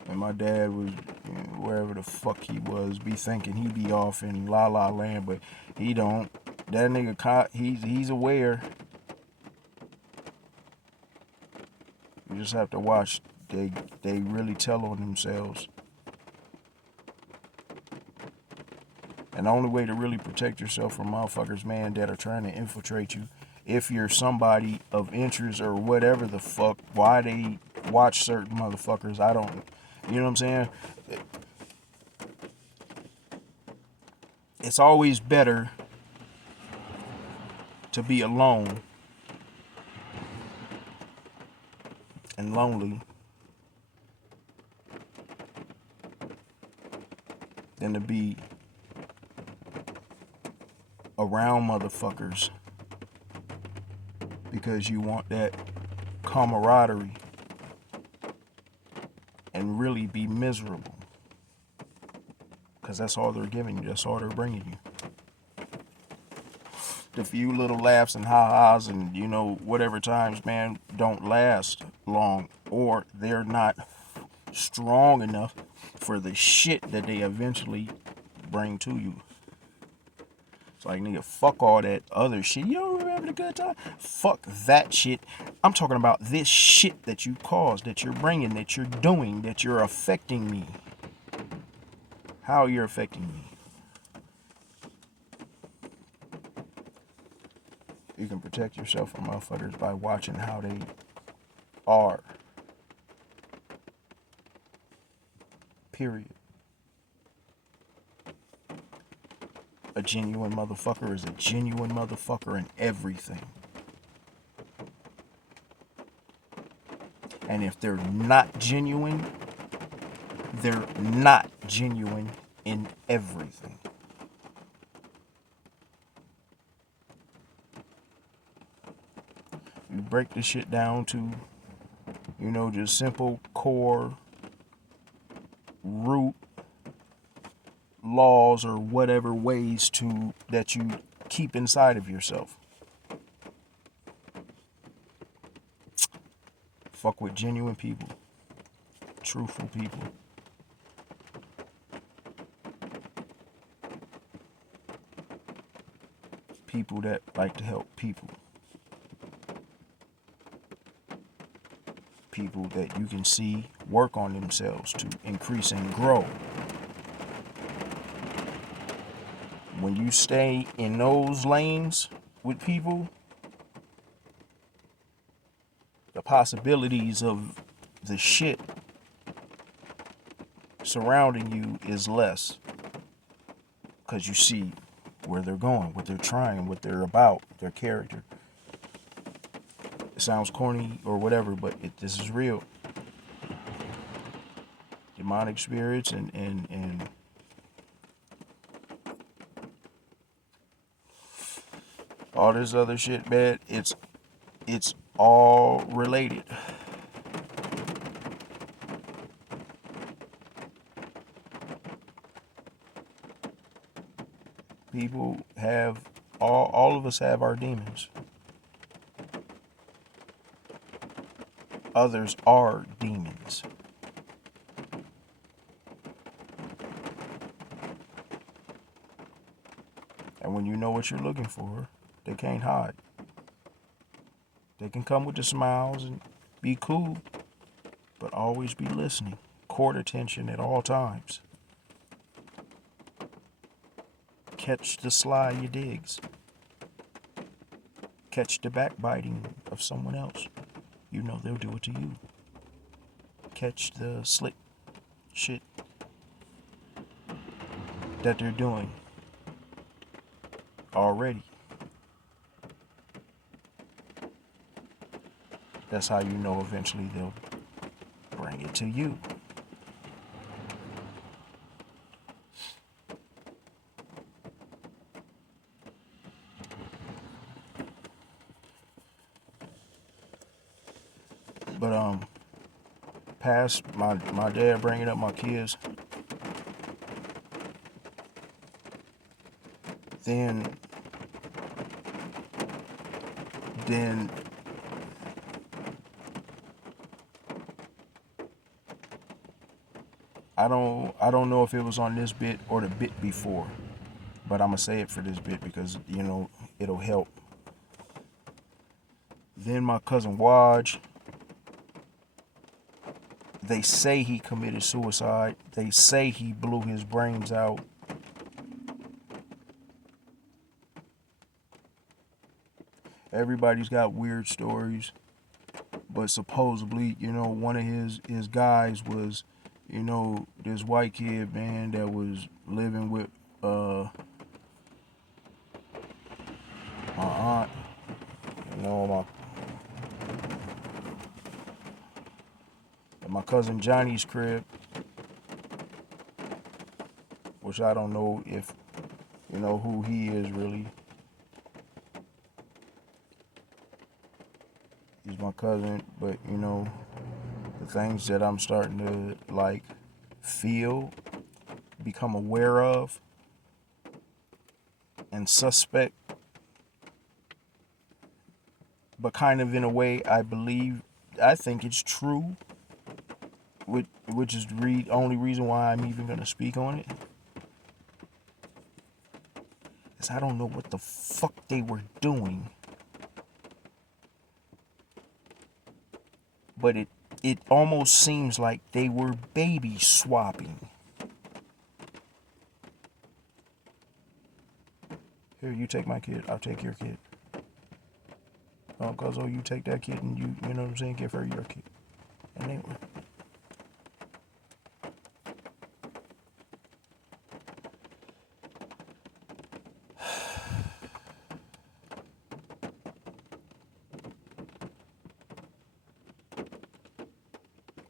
And my dad was, wherever the fuck he was, be thinking he'd be off in La La Land, but he don't. That nigga, he's aware. You just have to watch. They really tell on themselves. And the only way to really protect yourself from motherfuckers, man, that are trying to infiltrate you, if you're somebody of interest or whatever the fuck, why they watch certain motherfuckers, I don't, you know what I'm saying? It's always better to be alone and lonely than to be around motherfuckers because you want that camaraderie and really be miserable, because that's all they're giving you, that's all they're bringing you. The few little laughs and ha-has and whatever times, man, don't last long, or they're not strong enough for the shit that they eventually bring to you. It's like, nigga, fuck all that other shit. You don't remember the good time? Fuck that shit. I'm talking about this shit that you caused, that you're bringing, that you're doing, that you're affecting me. How you're affecting me. You can protect yourself from motherfuckers by watching how they are. Period. A genuine motherfucker is a genuine motherfucker in everything. And if they're not genuine, they're not genuine in everything. You break the shit down to, just simple core root laws or whatever ways that you keep inside of yourself. Fuck with genuine people, truthful people. People that like to help people. People that you can see work on themselves to increase and grow. When you stay in those lanes with people, possibilities of the shit surrounding you is less, because you see where they're going, what they're trying, what they're about, their character. It sounds corny or whatever, but this is real. Demonic spirits and all this other shit, man, it's all related. People have, all of us have our demons. Others are demons. And when you know what you're looking for, they can't hide. They can come with the smiles and be cool, but always be listening. Court attention at all times. Catch the sly you digs. Catch the backbiting of someone else. You know they'll do it to you. Catch the slick shit that they're doing already. That's how you know eventually they'll bring it to you. But past my dad bringing up my kids, then I don't know if it was on this bit or the bit before, but I'm gonna say it for this bit because it'll help. Then my cousin Waj, they say he committed suicide. They say he blew his brains out. Everybody's got weird stories, but supposedly, one of his guys was, this white kid, man, that was living with my aunt, my cousin Johnny's crib, which I don't know if who he is really. He's my cousin, but the things that I'm starting to feel, become aware of, and suspect, but kind of in a way I think it's true, which is the only reason why I'm even going to speak on it, is I don't know what the fuck they were doing, but it almost seems like they were baby swapping. Here, you take my kid, I'll take your kid. Cause you take that kid and you know what I'm saying, give her your kid. And they were.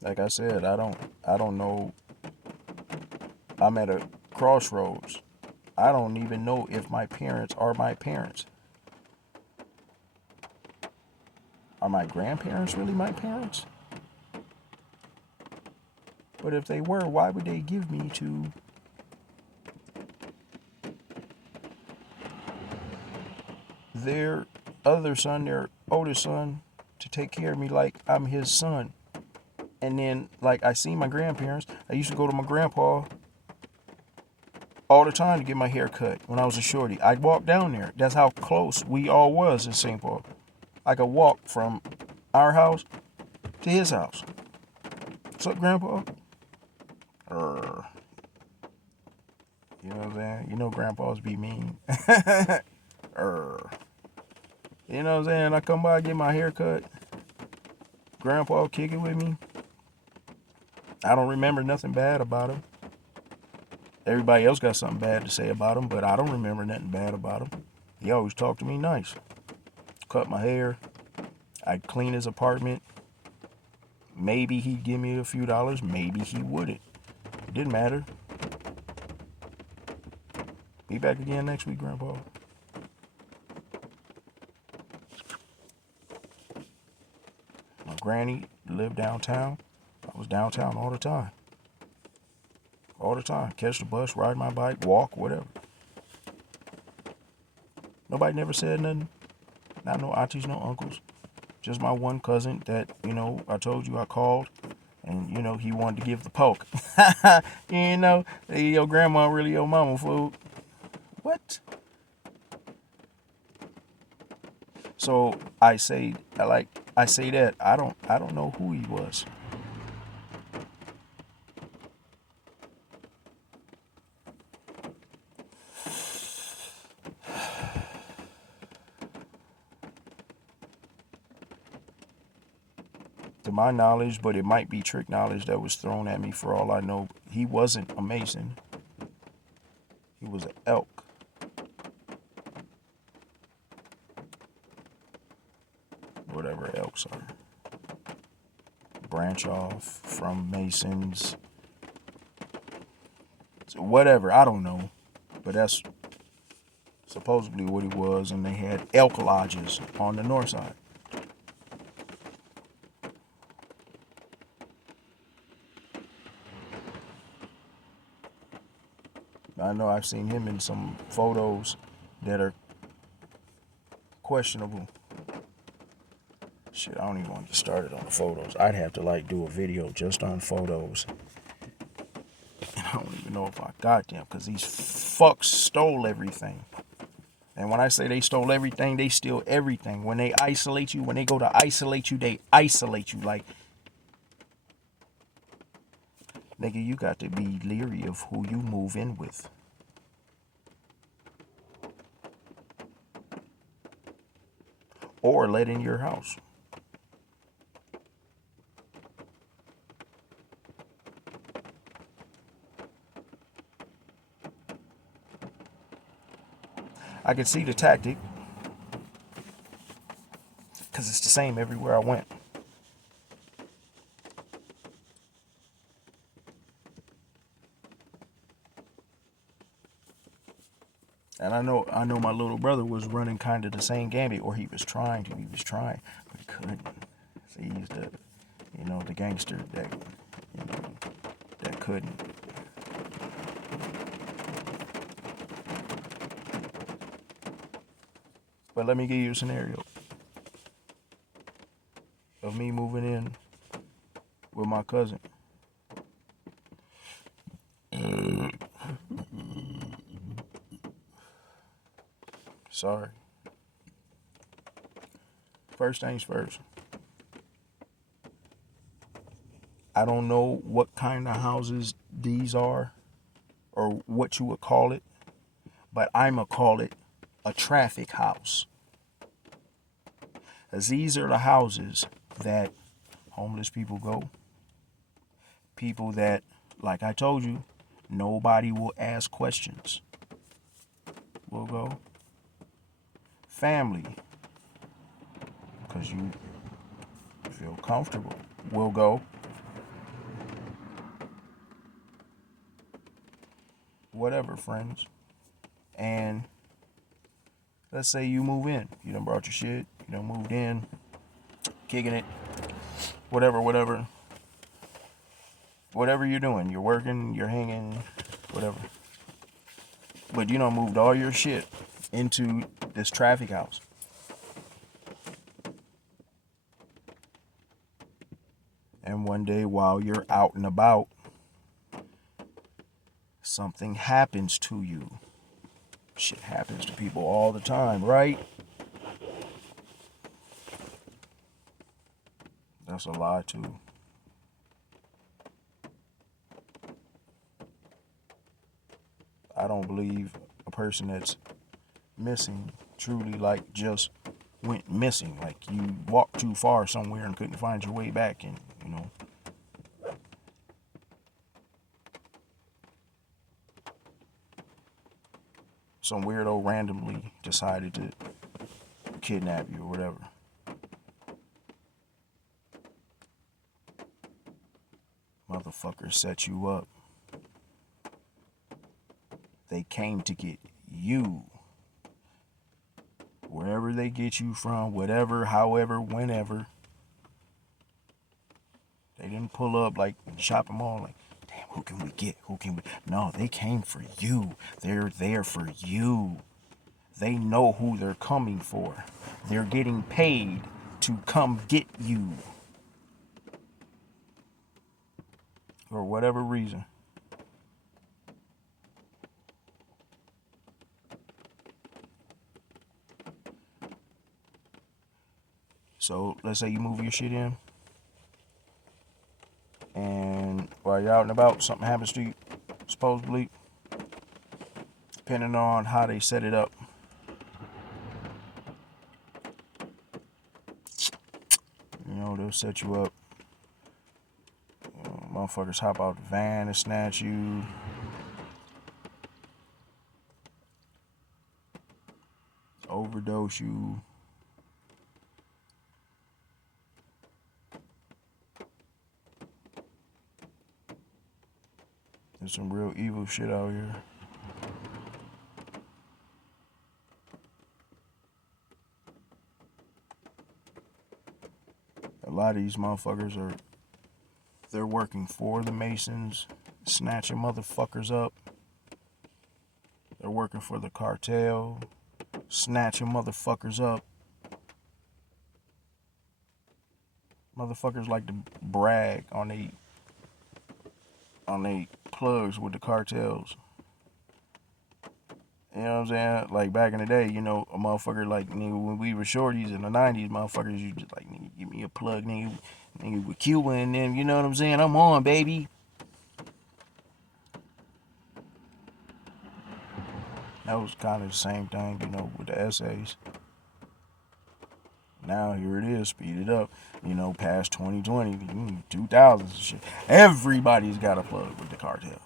Like I said, I don't know. I'm at a crossroads. I don't even know if my parents are my parents. Are my grandparents really my parents? But if they were, why would they give me to their other son, their oldest son, to take care of me like I'm his son? And then, I see my grandparents. I used to go to my grandpa all the time to get my hair cut when I was a shorty. I'd walk down there. That's how close we all was in St. Paul. I could walk from our house to his house. What's up, Grandpa? You know what I'm saying? Grandpas be mean. You know what I'm saying? I come by, get my hair cut. Grandpa kick it with me. I don't remember nothing bad about him. Everybody else got something bad to say about him, but I don't remember nothing bad about him. He always talked to me nice. Cut my hair. I'd clean his apartment. Maybe he'd give me a few dollars. Maybe he wouldn't. It didn't matter. Be back again next week, Grandpa. My granny lived downtown. I was downtown all the time. All the time. Catch the bus, ride my bike, walk, whatever. Nobody never said nothing. Not no aunties, no uncles. Just my one cousin that, I told you I called. And, he wanted to give the poke. Your grandma really your mama, fool. What? So I say that I don't know who he was. To my knowledge, but it might be trick knowledge that was thrown at me for all I know. He wasn't a Mason. He was an elk. Whatever elks are. Branch off from Masons. So whatever, I don't know. But that's supposedly what he was, and they had elk lodges on the north side. I know I've seen him in some photos that are questionable. Shit, I don't even want to get started on the photos. I'd have to do a video just on photos. And I don't even know if I got them, because these fucks stole everything. And when I say they stole everything, they steal everything. When they isolate you, when they go to isolate you, they isolate you. Like, nigga, you got to be leery of who you move in with. Or let in your house. I could see the tactic, because it's the same everywhere I went. And I know my little brother was running kind of the same gambit, or he was trying, but he couldn't. See, he's the gangster that, that couldn't. But let me give you a scenario of me moving in with my cousin. Sorry. First things first. I don't know what kind of houses these are, or what you would call it, but I'ma call it a traffic house. As these are the houses that homeless people go. People that, like I told you, nobody will ask questions. Will go. Family, because you feel comfortable, will go. Whatever, friends. And let's say you move in. You done brought your shit. You done moved in. Kicking it. Whatever. Whatever you're doing. You're working, you're hanging, whatever. But you done moved all your shit into this traffic house. And one day while you're out and about, something happens to you. Shit happens to people all the time, right? That's a lie too. I don't believe a person that's missing truly just went missing. Like you walked too far somewhere and couldn't find your way back, and you know. Some weirdo randomly decided to kidnap you or whatever. Motherfuckers set you up. They came to get you. Wherever they get you from, whatever, however, whenever. They didn't pull up like shopping mall like, damn, who can we get? Who can we? No, they came for you. They're there for you. They know who they're coming for. They're getting paid to come get you. For whatever reason. So let's say you move your shit in, and while you're out and about, something happens to you, supposedly, depending on how they set it up. You know, they'll set you up. Motherfuckers hop out the van and snatch you. Overdose you. There's some real evil shit out here. A lot of these motherfuckers they're working for the Masons, snatching motherfuckers up. They're working for the cartel, snatching motherfuckers up. Motherfuckers like to brag on they plugs with the cartels. You know what I'm saying? Like back in the day, you know, a motherfucker like, nigga, when we were shorties in the 90s, motherfuckers, you just like, nigga, give me a plug, nigga with Cuba and them, you know what I'm saying? I'm on, baby. That was kind of the same thing, you know, with the essays. Now here it is, speed it up, you know, past 2020, 2000s and shit. Everybody's got a plug with the cartel.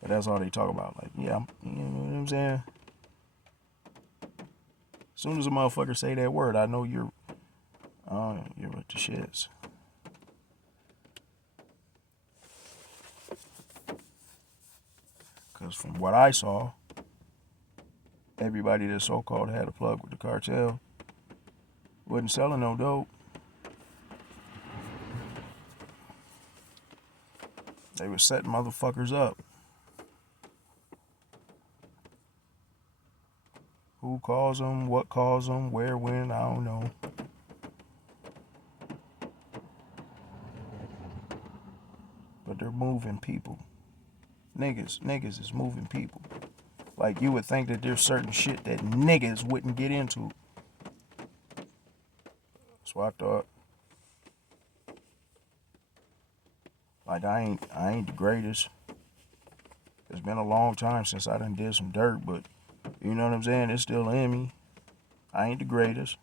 But that's all they talk about. Like, yeah, you know what I'm saying? As soon as a motherfucker say that word, I know you're with the shits. Because from what I saw, everybody that so-called had a plug with the cartel wasn't selling no dope. They were setting motherfuckers up. Who calls them, what calls them, where, when, I don't know. But they're moving people. Niggas is moving people. Like, you would think that there's certain shit that niggas wouldn't get into. That's what I thought. Like, I ain't the greatest. It's been a long time since I done did some dirt, but you know what I'm saying? It's still in me. I ain't the greatest.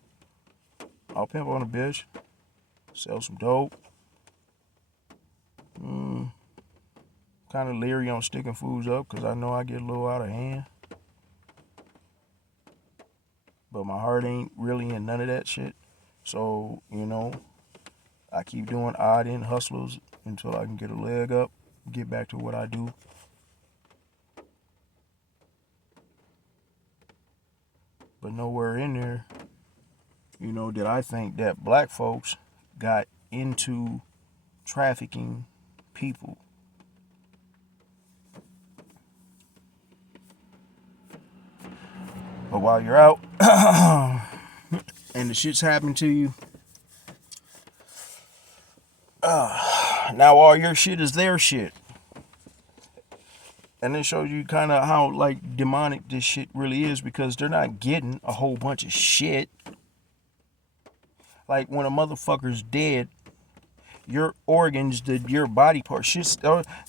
I'll pimp on a bitch. Sell some dope. Kind of leery on sticking foods up because I know I get a little out of hand. But my heart ain't really in none of that shit. So, you know, I keep doing odd end hustlers until I can get a leg up, get back to what I do. But nowhere in there, you know, did I think that black folks got into trafficking people. But while you're out and the shit's happened to you, now all your shit is their shit. And it shows you kind of how like demonic this shit really is, because they're not getting a whole bunch of shit. Like when a motherfucker's dead, your organs, your body parts,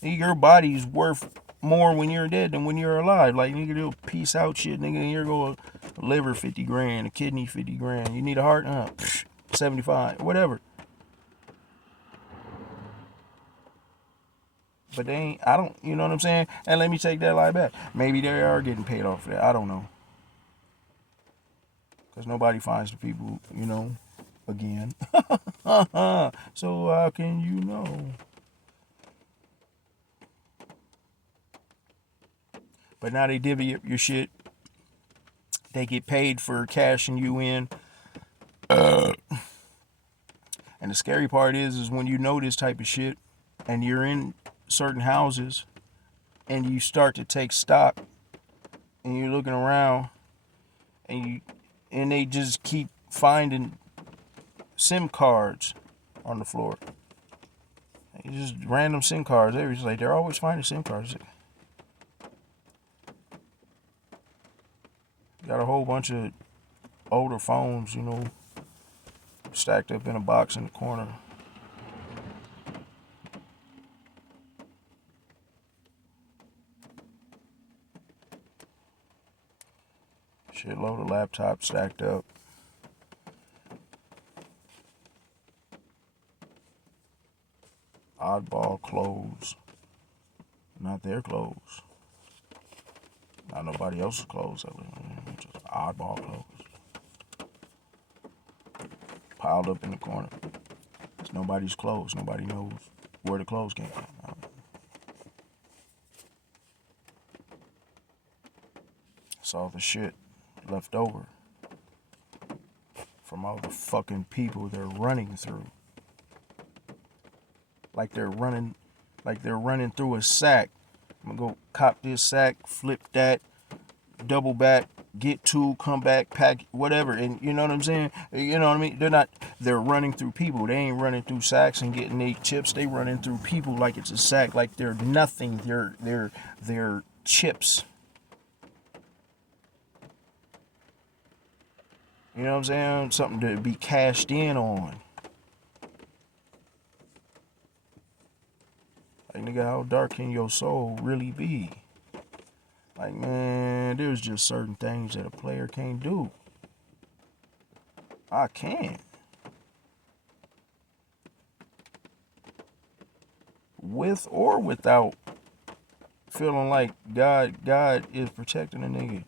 your body's worth more when you're dead than when you're alive. Like, nigga, do peace out shit, nigga. And you're going liver 50 grand, a kidney 50 grand. You need a heart, 75, whatever. But they ain't, I don't, you know what I'm saying? And let me take that lie back. Maybe they are getting paid off for that. I don't know. Because nobody finds the people, you know, again. So how can you know? But now they divvy up your shit. They get paid for cashing you in. And the scary part is when you know this type of shit and you're in certain houses and you start to take stock and you're looking around and they just keep finding SIM cards on the floor. Just random SIM cards. They're always finding SIM cards. Got a whole bunch of older phones, you know, stacked up in a box in the corner. Shitload of laptops stacked up. Oddball clothes. Not their clothes. Not nobody else's clothes. Just oddball clothes. Piled up in the corner. It's nobody's clothes. Nobody knows where the clothes came from. It's all the shit left over from all the fucking people they're running through. Like they're running through a sack. I'm gonna go cop this sack, flip that, double back, get two, come back, pack, whatever. And you know what I'm saying? You know what I mean? They're running through people. They ain't running through sacks and getting their chips. They running through people like it's a sack, like they're nothing. They're chips. You know what I'm saying? Something to be cashed in on. Like, nigga, how dark can your soul really be? Like, man, there's just certain things that a player can't do. I can't. With or without feeling like God is protecting a nigga.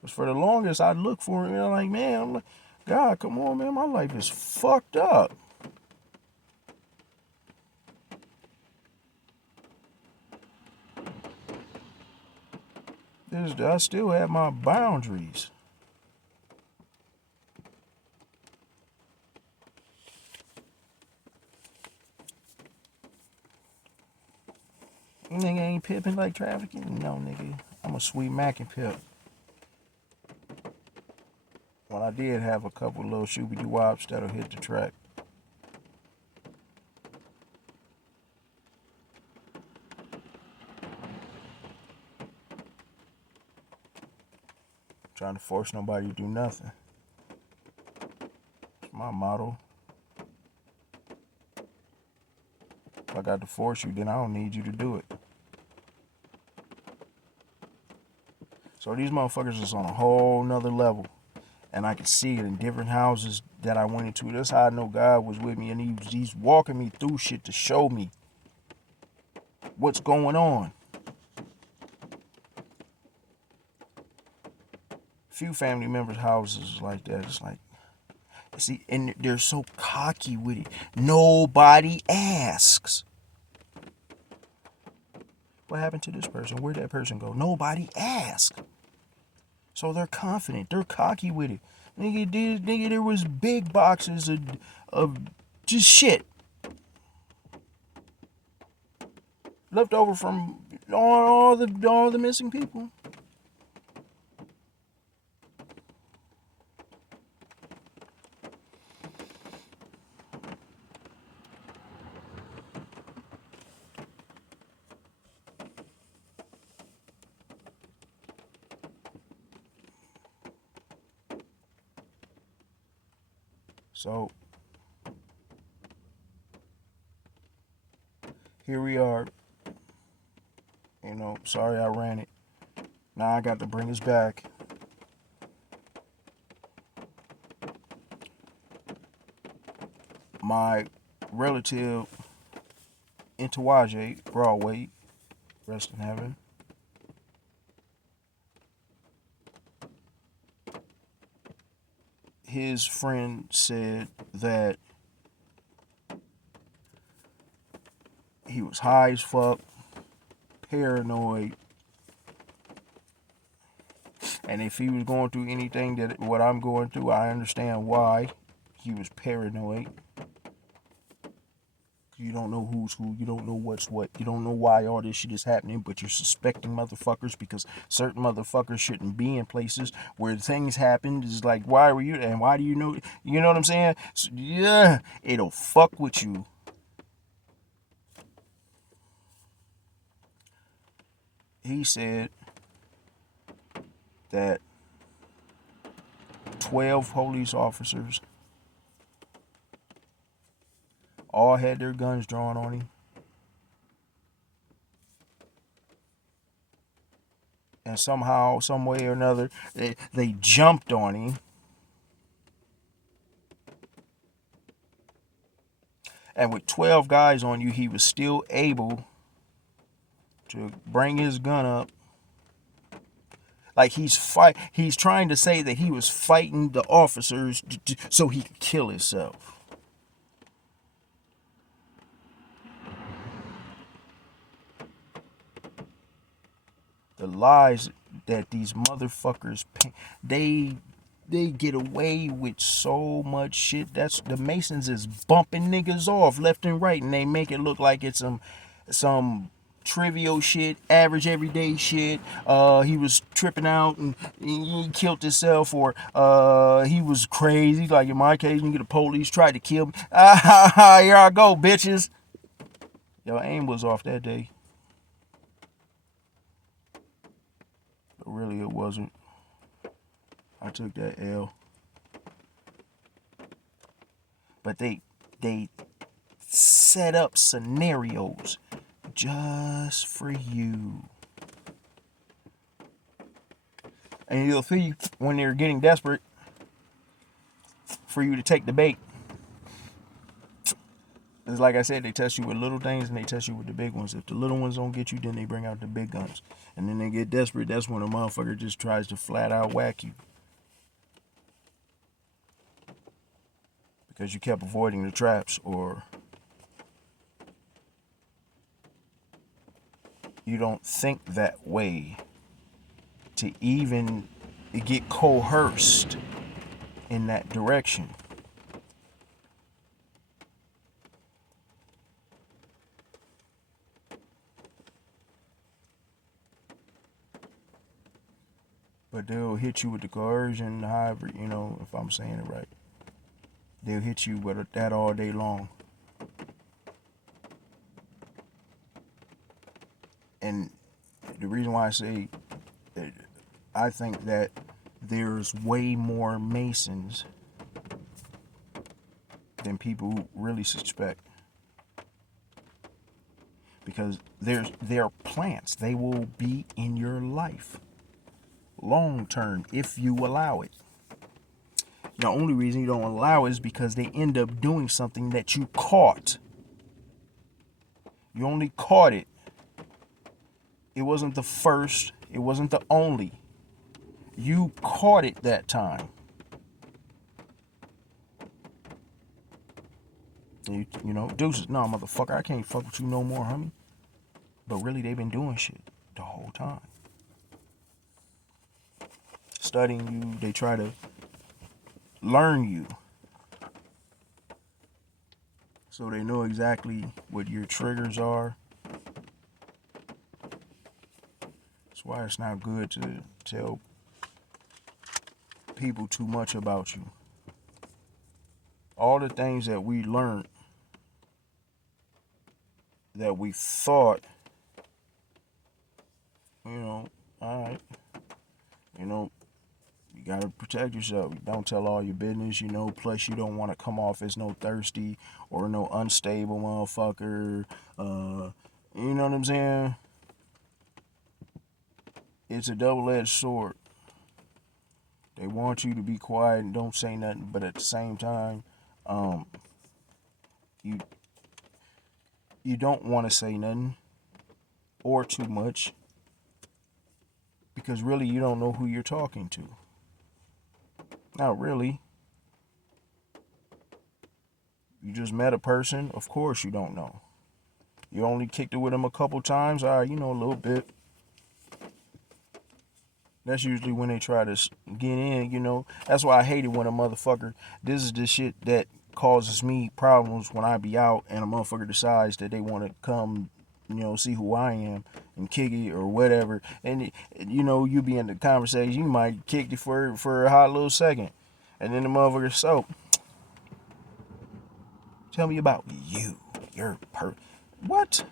Because for the longest, I'd look for him, and I'm like, man, God, come on, man, my life is fucked up. I still have my boundaries. Nigga ain't pimping like trafficking? No, nigga. I'm a sweet Mac and pimp. Well, I did have a couple little shooby-doo-wops that'll hit the track. Trying to force nobody to do nothing. It's my motto. If I got to force you, then I don't need you to do it. So these motherfuckers is on a whole nother level. And I could see it in different houses that I went into. That's how I know God was with me. And he's walking me through shit to show me what's going on. Few family members' houses like that. It's like, see, and they're so cocky with it. Nobody asks. What happened to this person? Where'd that person go? Nobody asks. So they're confident. They're cocky with it. Nigga, there was big boxes of just shit left over from all the missing people. So here we are, Sorry I ran it. Now I got to bring us back. My relative Intawaje Broadway, rest in heaven. His friend said that he was high as fuck, paranoid, and if he was going through anything that what I'm going through, I understand why he was paranoid. You don't know who's who. You don't know what's what. You don't know why all this shit is happening, but you're suspecting motherfuckers because certain motherfuckers shouldn't be in places where things happen. It's like, why were you there? And why do you know? You know what I'm saying? So, yeah, it'll fuck with you. He said that 12 police officers all had their guns drawn on him. And somehow, some way or another, they jumped on him. And with 12 guys on you, he was still able to bring his gun up. Like he's trying to say that he was fighting the officers so he could kill himself. The lies that these motherfuckers they get away with so much shit. That's the Masons is bumping niggas off left and right, and they make it look like it's some trivial shit, average everyday shit. He was tripping out and he killed himself, or he was crazy. Like in my case, the police tried to kill me. Here I go, bitches. Your aim was off that day. But really, it wasn't. I took that L. But they set up scenarios just for you. And you'll see when they're getting desperate for you to take the bait. It's like I said, they test you with little things and they test you with the big ones. If the little ones don't get you, then they bring out the big guns. And then they get desperate. That's when a motherfucker just tries to flat out whack you. Because you kept avoiding the traps, or you don't think that way to even get coerced in that direction. But they'll hit you with the coercion, however, if I'm saying it right. They'll hit you with that all day long. And the reason why I say that I think that there's way more Masons than people really suspect. Because they're plants. They will be in your life long term if you allow it. The only reason you don't allow it is because they end up doing something that you caught. You only caught it. It wasn't the first. It wasn't the only. You caught it that time. Deuces. No, motherfucker, I can't fuck with you no more, homie. But really, they've been doing shit the whole time. Studying you. They try to learn you. So they know exactly what your triggers are. That's why it's not good to tell people too much about you. All the things that we learned, that we thought, alright, you gotta protect yourself. Don't tell all your business, plus you don't want to come off as no thirsty or no unstable motherfucker. You know what I'm saying? it's a double-edged sword. They want you to be quiet and don't say nothing, but at the same time, you you don't want to say nothing or too much, because really you don't know who you're talking to. Not really. You just met a person, of course you don't know. You only kicked it with them a couple times, all right, you know a little bit. That's usually when they try to get in, you know. That's why I hate it when a motherfucker, this is the shit that causes me problems when I be out and a motherfucker decides that they want to come, you know, see who I am and kick it or whatever. And, you know, you be in the conversation, you might kick it for a hot little second. And then the motherfucker, so, tell me about you. What?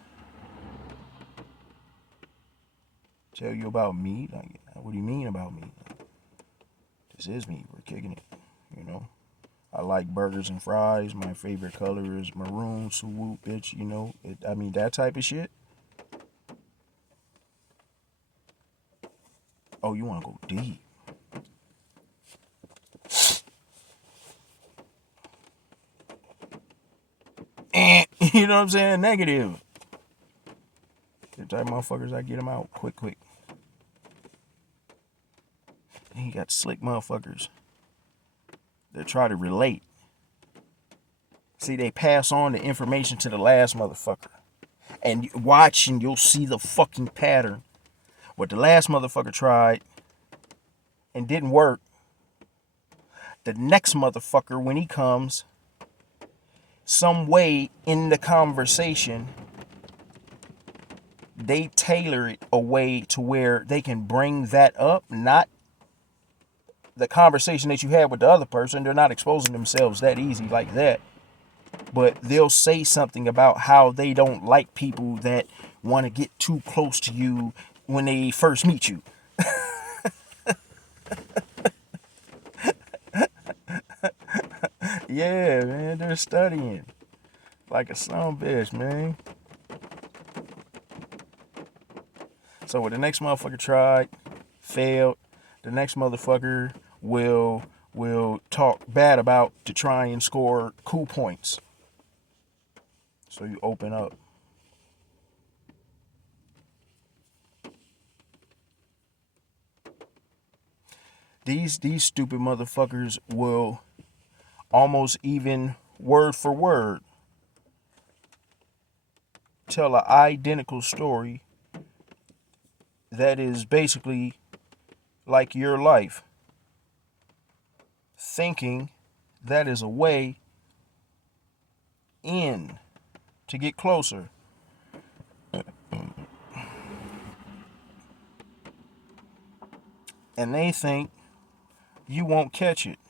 Tell you about me? Like, what do you mean about me? This is me. We're kicking it, you know. I like burgers and fries. My favorite color is maroon. So whoop, bitch, you know. I mean, that type of shit. Oh, you want to go deep. You know what I'm saying? Negative. The type of motherfuckers, I get them out quick. And you got slick motherfuckers that try to relate. See, they pass on the information to the last motherfucker. And watch and you'll see the fucking pattern. What the last motherfucker tried and didn't work, the next motherfucker, when he comes, some way in the conversation, they tailor it a way to where they can bring that up, not the conversation that you had with the other person. They're not exposing themselves that easy like that. But they'll say something about how they don't like people that want to get too close to you when they first meet you. Yeah, man, they're studying like a son bitch, man. So what the next motherfucker tried, failed, the next motherfucker will talk bad about to try and score cool points. So you open up. These stupid motherfuckers will almost even word for word tell an identical story that is basically like your life, thinking that is a way in to get closer. And they think you won't catch it.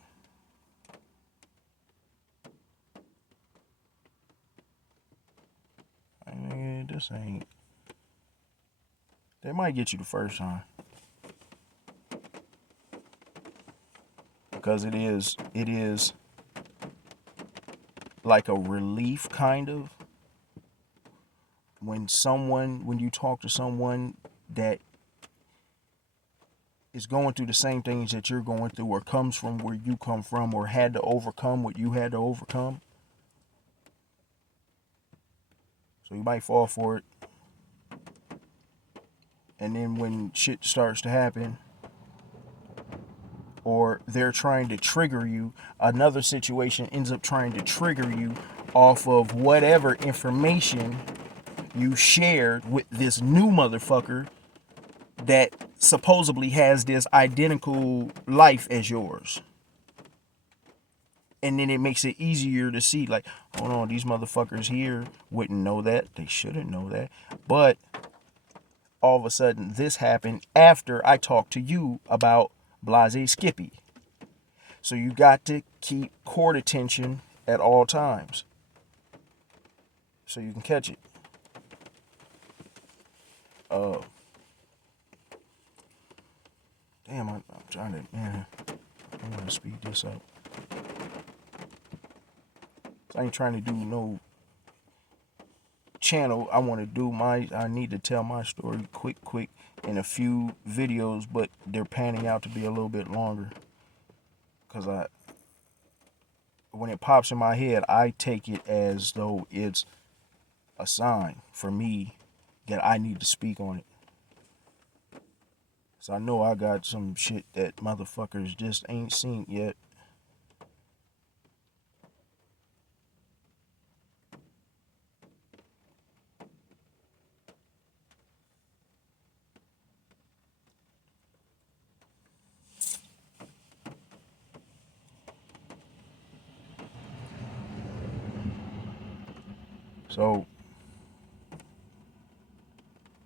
This ain't. They might get you the first time. Because it is like a relief kind of when you talk to someone that is going through the same things that you're going through, or comes from where you come from, or had to overcome what you had to overcome. So you might fall for it. And then when shit starts to happen, or they're trying to trigger you, another situation ends up trying to trigger you off of whatever information you shared with this new motherfucker that supposedly has this identical life as yours. And then it makes it easier to see, like, hold on, these motherfuckers here wouldn't know that. They shouldn't know that. But all of a sudden, this happened after I talked to you about Blase Skippy. So you got to keep court attention at all times so you can catch it. Damn, I'm trying to, man, I'm going to speed this up. I ain't trying to do no channel. I want to do I need to tell my story quick, in a few videos, but they're panning out to be a little bit longer. Because when it pops in my head, I take it as though it's a sign for me that I need to speak on it. So I know I got some shit that motherfuckers just ain't seen yet. So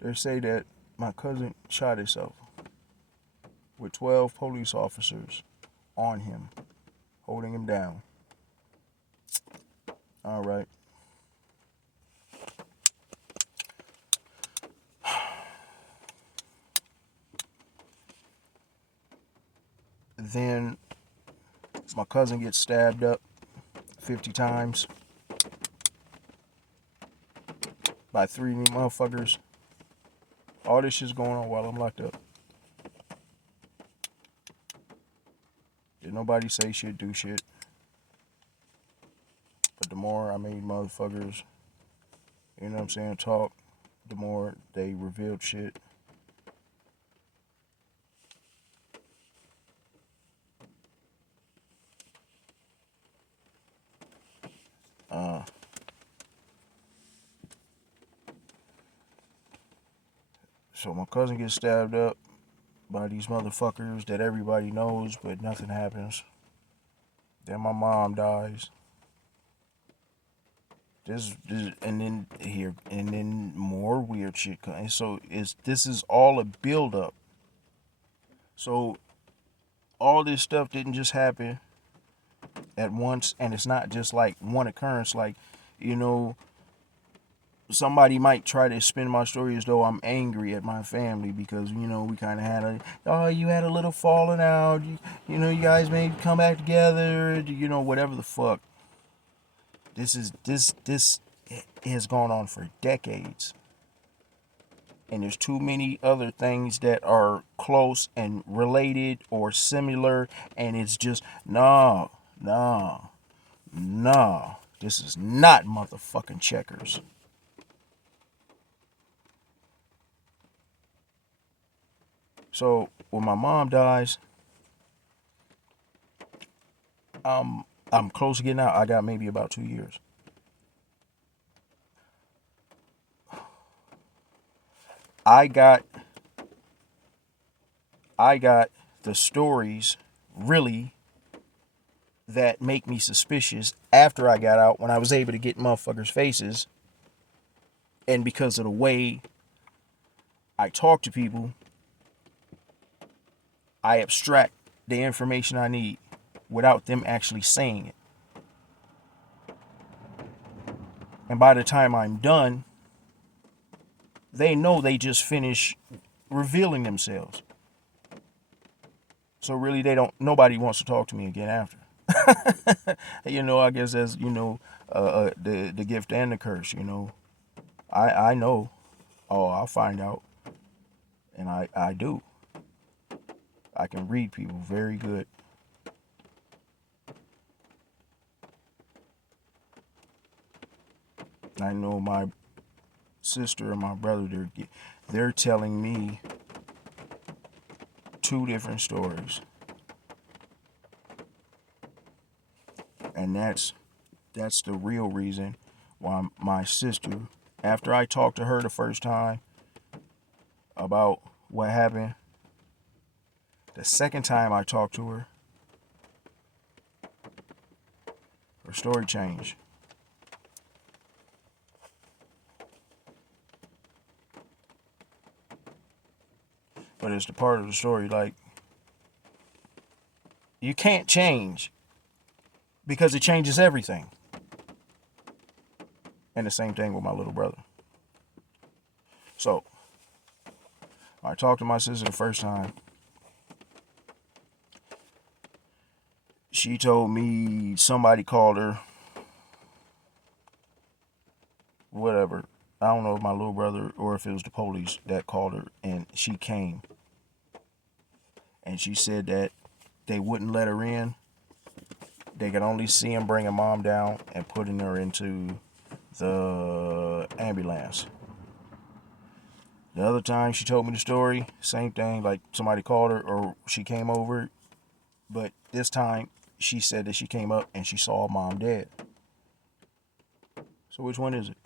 they say that my cousin shot himself with 12 police officers on him, holding him down. All right. Then my cousin gets stabbed up 50 times by 3 motherfuckers. All this shit's going on while I'm locked up. Did nobody say shit, do shit. But the more I made motherfuckers, you know what I'm saying, talk, the more they revealed shit. So my cousin gets stabbed up by these motherfuckers that everybody knows, but nothing happens. Then my mom dies. This and then more weird shit comes. So this is all a build up. So all this stuff didn't just happen at once, and it's not just like one occurrence. Like, you know, somebody might try to spin my story as though I'm angry at my family because, you know, we kind of had you had a little falling out, you know, you guys may come back together, you know, whatever the fuck. This has gone on for decades, and there's too many other things that are close and related or similar, and it's just nah. This is not motherfucking checkers. So when my mom dies, I'm close to getting out. I got maybe about 2 years. I got the stories really that make me suspicious after I got out, when I was able to get motherfuckers' faces, and because of the way I talk to people, I abstract the information I need without them actually saying it. And by the time I'm done, they know they just finished revealing themselves. So really nobody wants to talk to me again after. You know, I guess that's, you know, the gift and the curse, you know. I know. Oh, I'll find out. And I do. I can read people very good. I know my sister and my brother, they're telling me 2 different stories. And that's the real reason why my sister, after I talked to her the first time about what happened, the second time I talked to her story changed. But it's the part of the story, like, you can't change because it changes everything. And the same thing with my little brother. So, I talked to my sister the first time. She told me somebody called her. Whatever. I don't know if my little brother or if it was the police that called her, and she came. And she said that they wouldn't let her in. They could only see him bringing mom down and putting her into the ambulance. The other time she told me the story, same thing, like somebody called her or she came over. But this time she said that she came up and she saw mom dead. So which one is it?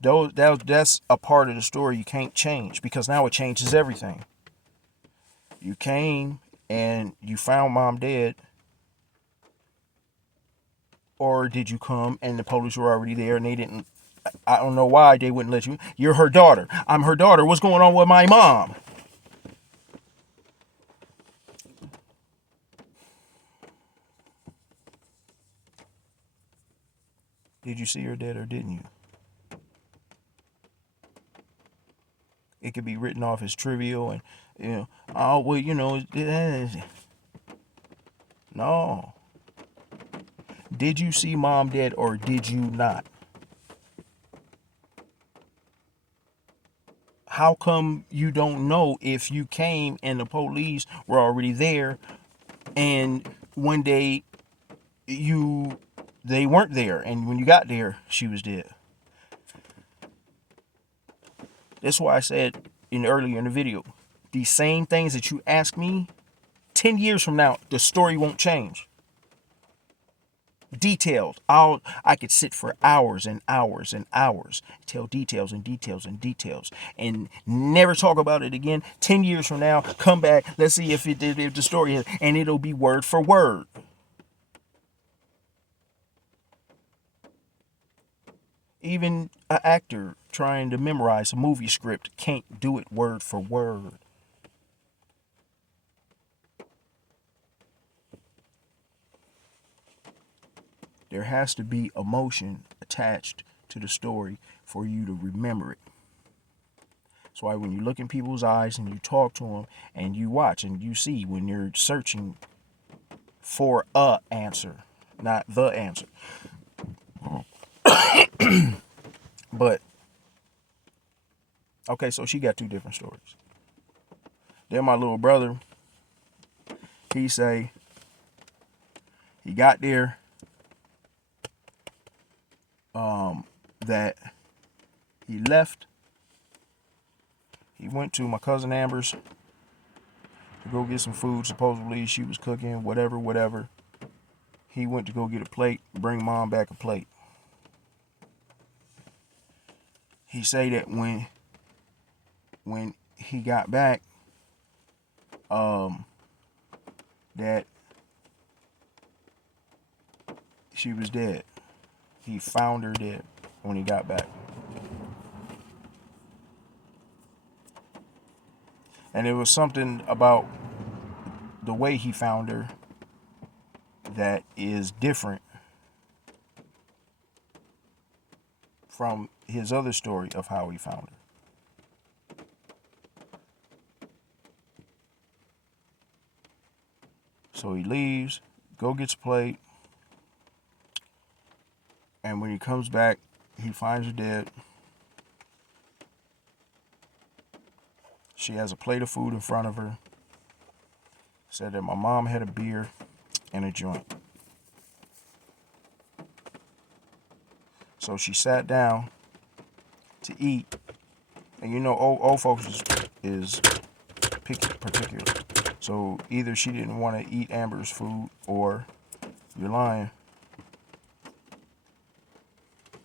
That's a part of the story you can't change, because now it changes everything. You came and you found mom dead, or did you come and the police were already there and they didn't? I don't know why they wouldn't let you. You're her daughter. I'm her daughter. What's going on with my mom? Did you see her dead or didn't you? It could be written off as trivial and, oh, well, no. Did you see mom dead or did you not? How come you don't know if you came and the police were already there and one day they weren't there and when you got there she was dead? That's why I said earlier in the video, these same things that you ask me, 10 years from now, the story won't change. Details. I could sit for hours and hours and hours, tell details and details and details, and never talk about it again. 10 years from now, come back, let's see if the story is, and it'll be word for word. Even an actor trying to memorize a movie script can't do it word for word. There has to be emotion attached to the story for you to remember it. That's why when you look in people's eyes and you talk to them and you watch and you see when you're searching for a answer, not the answer. But, okay, so she got two different stories. Then my little brother, he say he got there, that he left. He went to my cousin Amber's to go get some food. Supposedly she was cooking, whatever. He went to go get a plate, bring mom back a plate. He say that when he got back, that she was dead. He found her dead when he got back. And it was something about the way he found her that is different from his other story of how he found her. So he leaves, go gets a plate, and when he comes back, he finds her dead. She has a plate of food in front of her. Said that my mom had a beer and a joint. So she sat down to eat. And old folks is particular. So either she didn't want to eat Amber's food, or you're lying,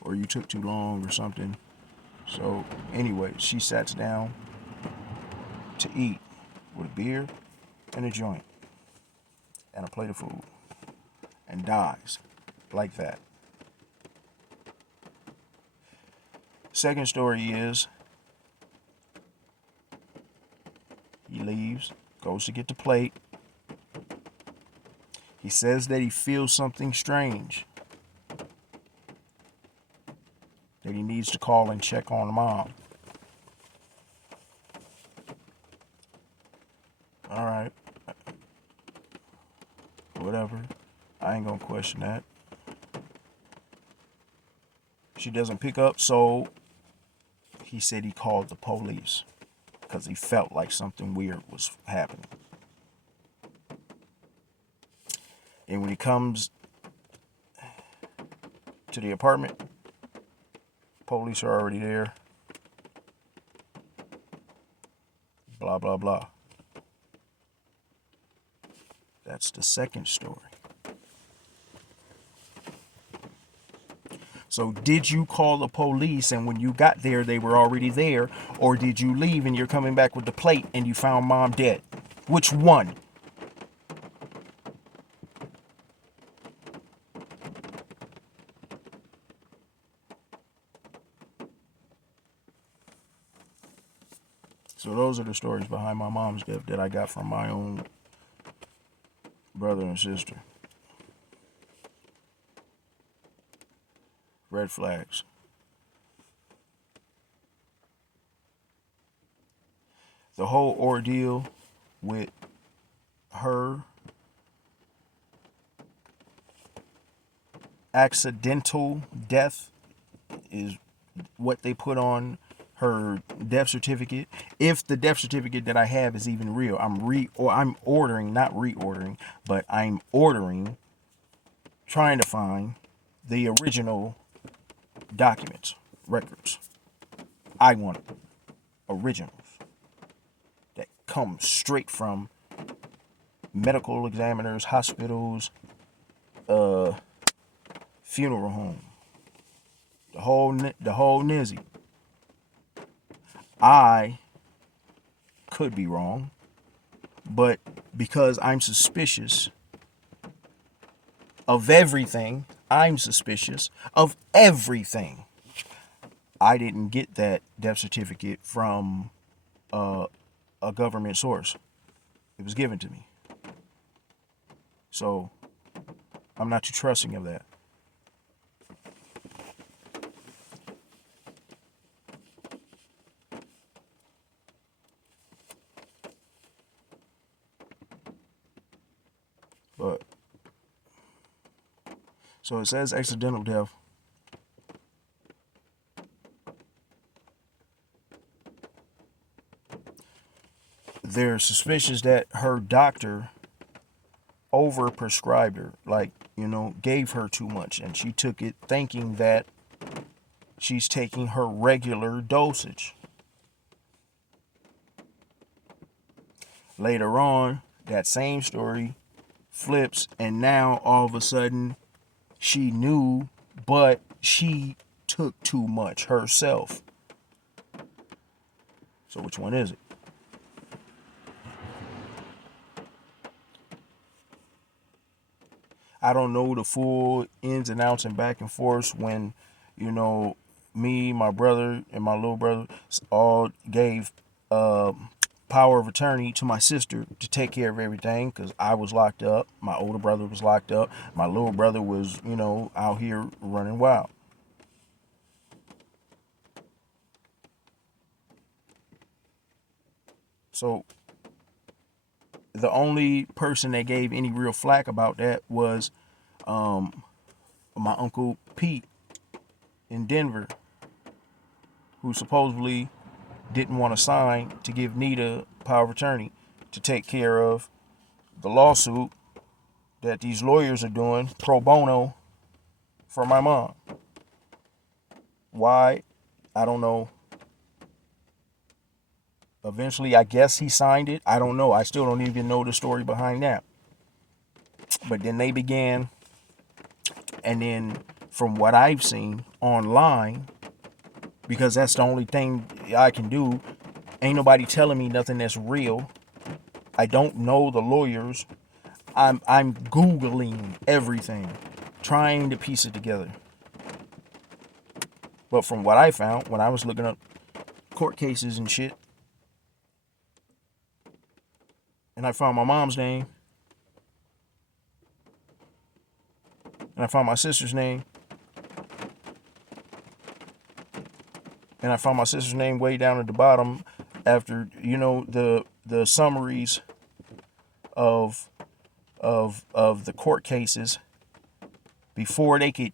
or you took too long or something. So anyway, she sat down to eat with a beer and a joint and a plate of food and dies like that. Second story is he leaves, goes to get the plate. He says that he feels something strange, that he needs to call and check on mom. All right, whatever. I ain't gonna question that. She doesn't pick up, so he said he called the police because he felt like something weird was happening. And when he comes to the apartment, police are already there. Blah, blah, blah. That's the second story. So did you call the police and when you got there, they were already there? Or did you leave and you're coming back with the plate and you found mom dead? Which one? So those are the stories behind my mom's death that I got from my own brother and sister. Red flags. The whole ordeal with her accidental death is what they put on her death certificate. If the death certificate that I have is even real, I'm ordering, not reordering, but I'm ordering, trying to find the original documents, records. I want originals that come straight from medical examiners, hospitals, funeral home, the whole nizzy. I could be wrong, but because I'm suspicious of everything, I'm suspicious of everything. I didn't get that death certificate from a government source. It was given to me. So I'm not too trusting of that. But so it says accidental death. They're suspicious that her doctor overprescribed her, like, gave her too much, and she took it thinking that she's taking her regular dosage. Later on, that same story flips, and now all of a sudden she knew, but she took too much herself. So which one is it? I don't know the full ins and outs and back and forth when, me, my brother, and my little brother all gave power of attorney to my sister to take care of everything because I was locked up. My older brother was locked up. My little brother was, out here running wild. So the only person that gave any real flack about that was my uncle Pete in Denver, who supposedly didn't want to sign to give Nita power of attorney to take care of the lawsuit that these lawyers are doing pro bono for my mom. Why? I don't know. Eventually, I guess he signed it. I don't know. I still don't even know the story behind that. But then they began, and then from what I've seen online, because that's the only thing I can do, ain't nobody telling me nothing that's real. I don't know the lawyers. I'm Googling everything, trying to piece it together. But from what I found when I was looking up court cases and shit, and I found my mom's name, and I found my sister's name, and I found my sister's name way down at the bottom after, the summaries of the court cases before they could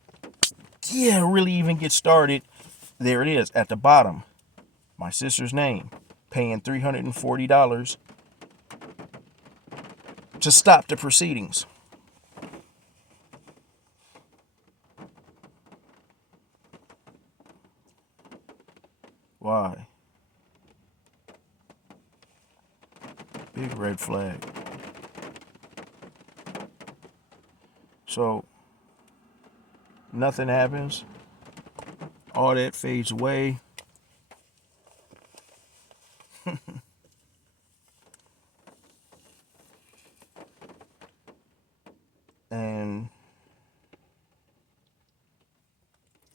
really even get started, there it is at the bottom. My sister's name, paying $340 to stop the proceedings. Why? Big red flag. So, nothing happens. All that fades away. And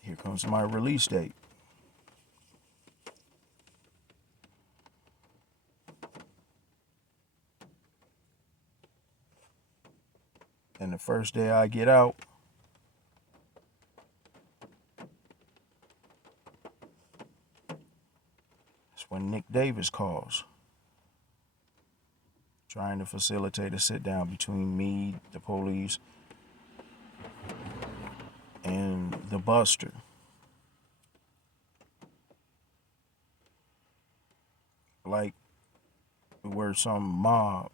here comes my release date. And the first day I get out, that's when Nick Davis calls, trying to facilitate a sit down between me, the police, and the buster. Like we're some mob.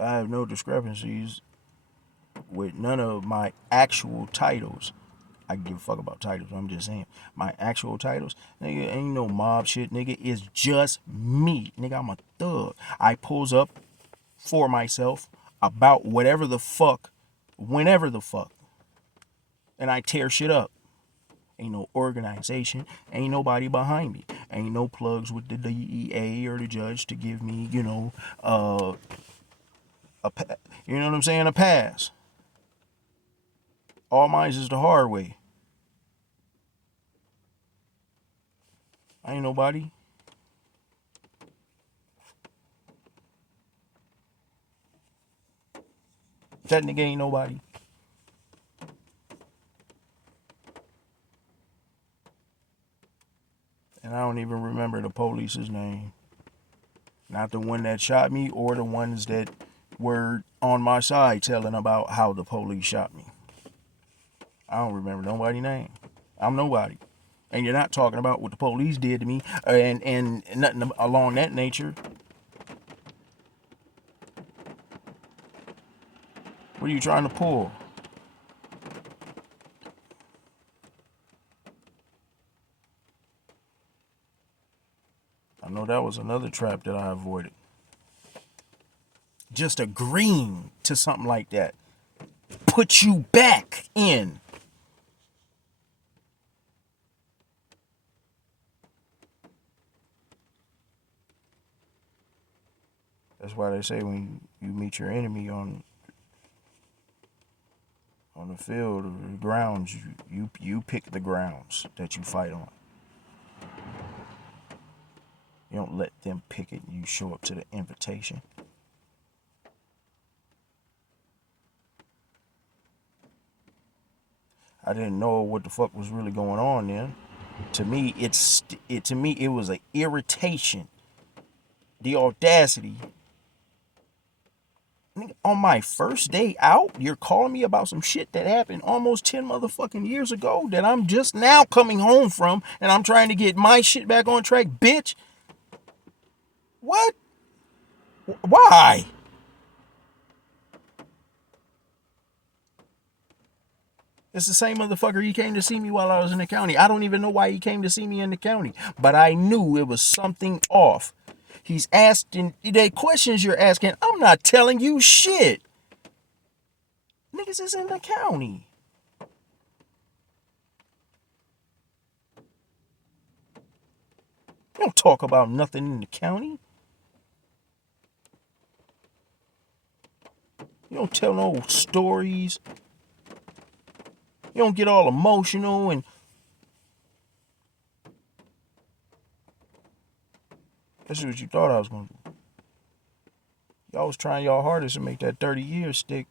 I have no discrepancies with none of my actual titles. I give a fuck about titles. I'm just saying. My actual titles, nigga, ain't no mob shit, nigga. It's just me. Nigga, I'm a thug. I pulls up for myself about whatever the fuck, whenever the fuck. And I tear shit up. Ain't no organization. Ain't nobody behind me. Ain't no plugs with the DEA or the judge to give me, you know what I'm saying, a pass. All mine is the hard way. I ain't nobody. That nigga ain't nobody. And I don't even remember the police's name. Not the one that shot me or the ones that were on my side telling about how the police shot me. I don't remember nobody's name. I'm nobody. And you're not talking about what the police did to me and nothing along that nature. What are you trying to pull? I know that was another trap that I avoided. Just agreeing to something like that put you back in. That's why they say when you meet your enemy on the field or the grounds, you pick the grounds that you fight on. You don't let them pick it. You show up to the invitation. I didn't know what the fuck was really going on then. To me, it was an irritation. The audacity. On my first day out, you're calling me about some shit that happened almost 10 motherfucking years ago that I'm just now coming home from, and I'm trying to get my shit back on track, bitch. What? Why? It's the same motherfucker. He came to see me while I was in the county. I don't even know why he came to see me in the county, but I knew it was something off. He's asking the questions you're asking. I'm not telling you shit. Niggas is in the county. You don't talk about nothing in the county. You don't tell no stories. You don't get all emotional and that's what you thought I was gonna do. Y'all was trying y'all hardest to make that 30 years stick.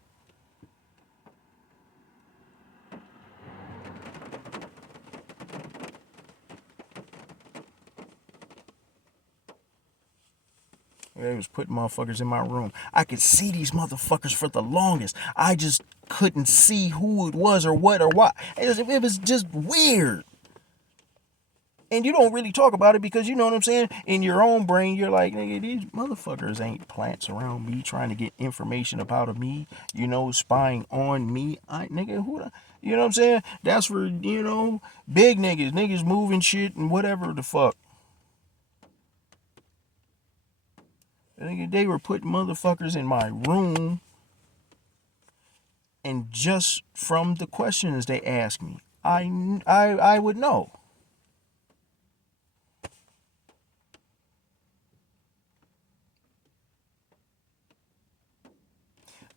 They was putting motherfuckers in my room. I could see these motherfuckers for the longest. I just couldn't see who it was or what or why. It was just weird. And you don't really talk about it because, you know what I'm saying, in your own brain, you're like, nigga, these motherfuckers ain't plants around me trying to get information about me, you know, spying on me. Nigga, you know what I'm saying? That's for, you know, big niggas moving shit and whatever the fuck. Nigga, they were putting motherfuckers in my room, and just from the questions they asked me, I would know.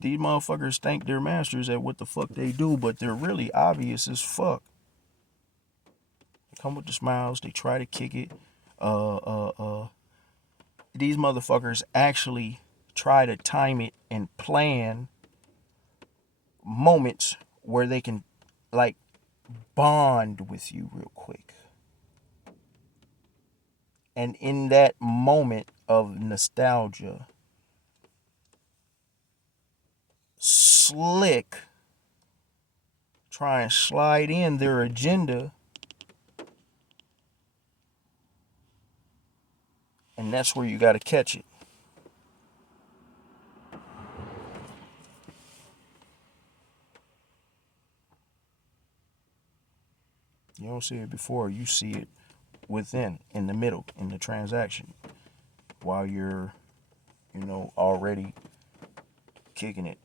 These motherfuckers think they're masters at what the fuck they do, but they're really obvious as fuck. They come with the smiles, they try to kick it. These motherfuckers actually try to time it and plan moments where they can, like, bond with you real quick. And in that moment of nostalgia, slick try and slide in their agenda, and that's where you got to catch it. You don't see it before, you see it within, in the middle, in the transaction, while you're, you know, already kicking it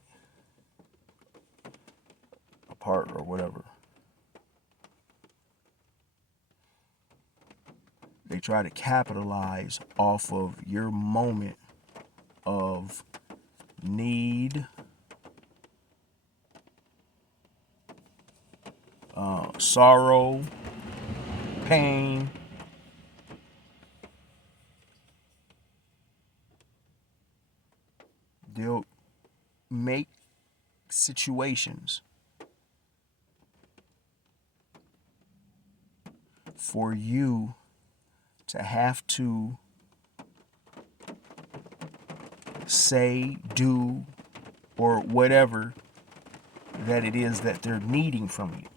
apart or whatever. They try to capitalize off of your moment of need, sorrow, pain. They'll make situations for you to have to say, do, or whatever that it is that they're needing from you.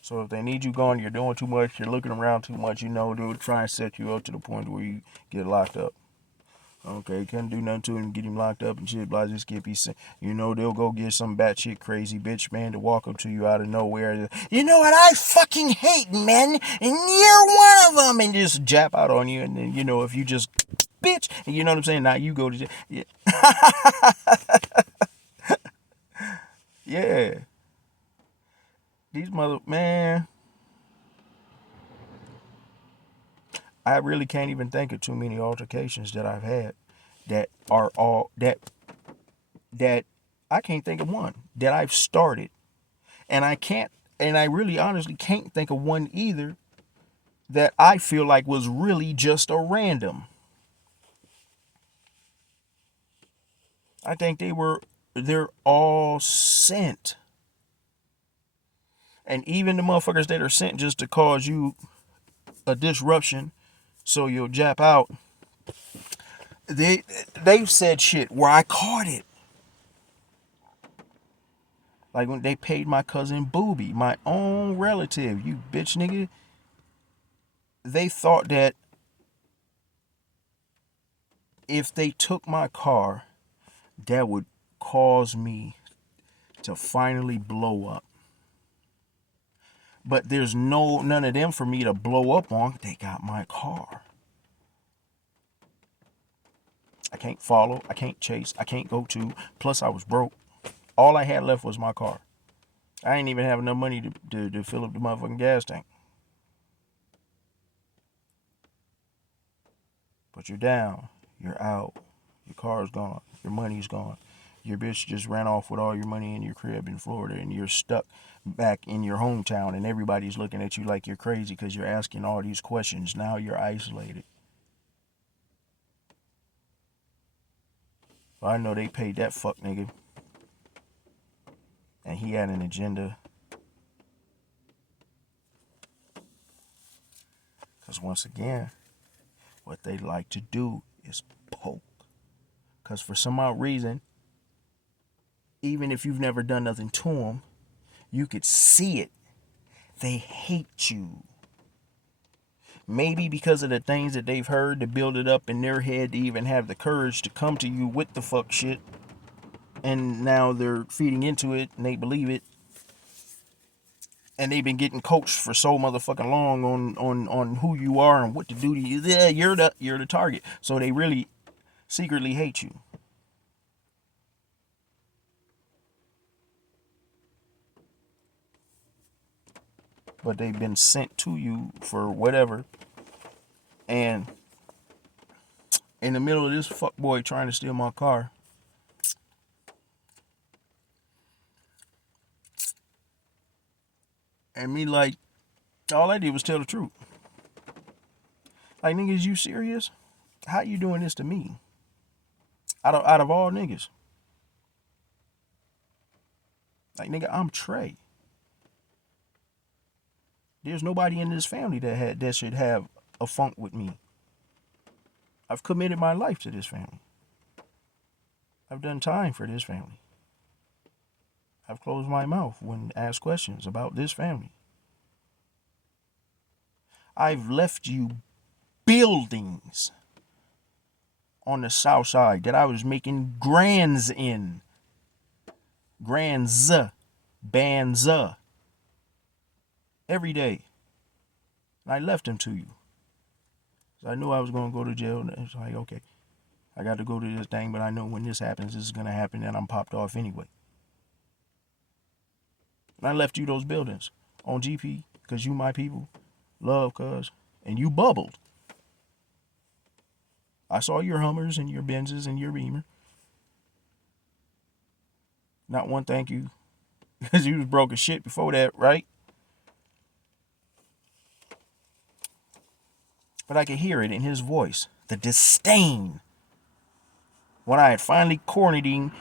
So if they need you gone, you're doing too much, you're looking around too much, you know, they'll try and set you up to the point where you get locked up. Okay, couldn't do nothing to him, get him locked up and shit, blah, just get be, you know, they'll go get some batshit crazy bitch, man, to walk up to you out of nowhere. You know what I fucking hate, men, and you're one of them, and just jap out on you, and then, you know, if you just, bitch, and you know what I'm saying, now you go to jail. Yeah. Yeah. These man, I really can't even think of too many altercations that I've had that are all that I can't think of one that I've started, and I really honestly can't think of one either that I feel like was really just a random. I think they're all sent, and even the motherfuckers that are sent just to cause you a disruption so you'll jap out, they've said shit where I caught it. Like when they paid my cousin Booby, my own relative, you bitch nigga. They thought that if they took my car, that would cause me to finally blow up. But there's none of them for me to blow up on. They got my car. I can't follow, I can't chase, I can't go to. Plus I was broke. All I had left was my car. I ain't even have enough money to fill up the motherfucking gas tank. But you're down, you're out, your car's gone, your money's gone. Your bitch just ran off with all your money in your crib in Florida, and you're stuck back in your hometown, and everybody's looking at you like you're crazy because you're asking all these questions. Now you're isolated. Well, I know they paid that fuck nigga, and he had an agenda. Because once again, what they like to do is Because for some odd reason, even if you've never done nothing to them, you could see it. They hate you. Maybe because of the things that they've heard to build it up in their head to even have the courage to come to you with the fuck shit. And now they're feeding into it and they believe it. And they've been getting coached for so motherfucking long on who you are and what to do to you. Yeah, you're the target. So they really secretly hate you. But they've been sent to you for whatever. And in the middle of this fuckboy trying to steal my car, and me like, all I did was tell the truth. Like, niggas, you serious? How you doing this to me? Out of all niggas. Like, nigga, I'm Trey. There's nobody in this family that should have a funk with me. I've committed my life to this family. I've done time for this family. I've closed my mouth when asked questions about this family. I've left you buildings on the south side that I was making grands in. Grands. Banza. Every day. And I left them to you. So I knew I was going to go to jail. And it's like, okay, I got to go to this thing, but I know when this happens, this is going to happen, and I'm popped off anyway. And I left you those buildings on GP because you my people. Love, cuz. And you bubbled. I saw your Hummers and your Benzes and your Beamer. Not one thank you. Because you was broke as shit before that, right? But I could hear it in his voice. The disdain. When I had finally cornered him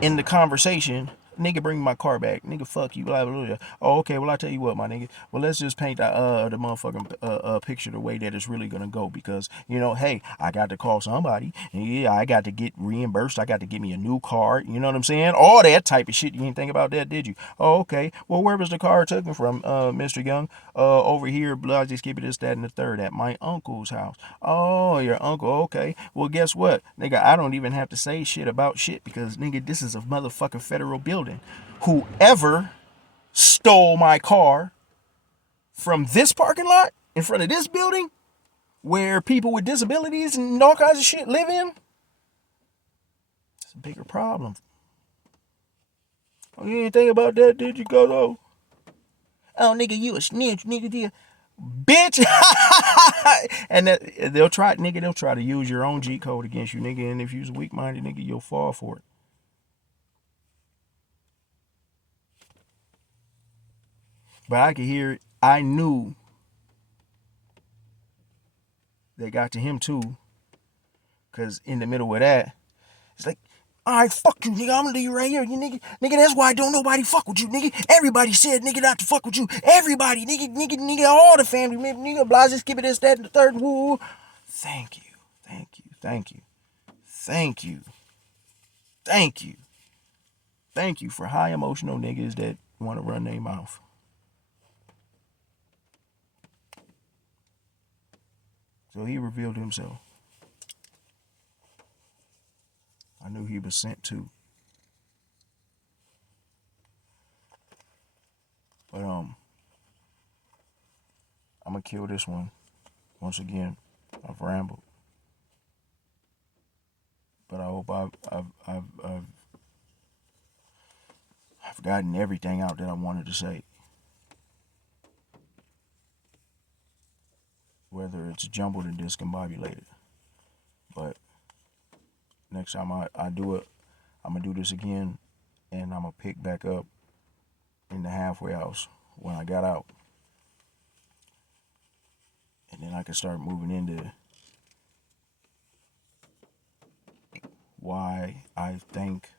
in the conversation, nigga, bring my car back. Nigga, fuck you. Blah, blah, blah. Oh, okay. Well, I tell you what, my nigga. Well, let's just paint the motherfucking picture the way that it's really gonna go. Because hey, I got to call somebody. Yeah, I got to get reimbursed. I got to get me a new car. You know what I'm saying? All that type of shit. You didn't think about that, did you? Oh, okay. Well, where was the car taken from, Mr. Young? Over here. Blah, just give it this, that, and the third at my uncle's house. Oh, your uncle. Okay. Well, guess what, nigga? I don't even have to say shit about shit because nigga, this is a motherfucking federal building. Whoever stole my car from this parking lot in front of this building where people with disabilities and all kinds of shit live in, it's a bigger problem. Oh, you didn't think about that, did you, go though? Oh, nigga, you a snitch, nigga, dear. Bitch. And they'll try to use your own G code against you, nigga, and if you's weak-minded, nigga, you'll fall for it. But I could hear it. I knew they got to him too. Cause in the middle of that, it's like, all right, fuck you, nigga. I'm gonna leave you right here, you nigga. Nigga, that's why don't nobody fuck with you, nigga. Everybody said, nigga, not to fuck with you. Everybody, nigga, all the family, nigga, blah, just give it this, that, and the third. Woo. Thank you, thank you, thank you, thank you, thank you, thank you for high emotional niggas that want to run their mouth. So he revealed himself. I knew he was sent to. But I'm gonna kill this one. Once again, I've rambled. But I hope I've gotten everything out that I wanted to say. Whether it's jumbled and discombobulated. But next time I do it, I'm gonna do this again, and I'm gonna pick back up in the halfway house when I got out. And then I can start moving into why I think,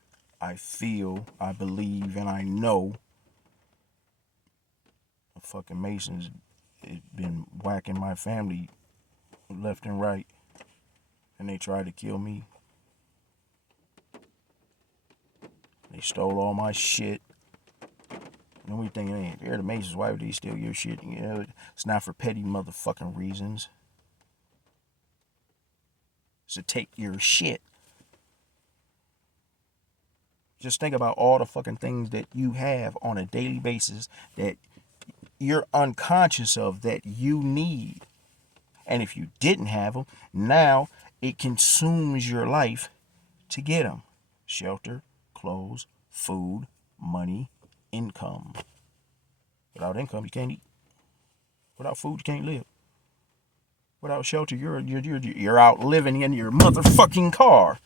I feel, I believe, and I know the fucking Masons been whacking my family left and right. And they tried to kill me. They stole all my shit. And we thinking, hey, if you're the Masons, why would they steal your shit? You know, it's not for petty motherfucking reasons. It's to take your shit. Just think about all the fucking things that you have on a daily basis that you're unconscious of that you need. And if you didn't have them, now it consumes your life to get them. Shelter, clothes, food, money, income. Without income, you can't eat. Without food, you can't live. Without shelter, you're out living in your motherfucking car.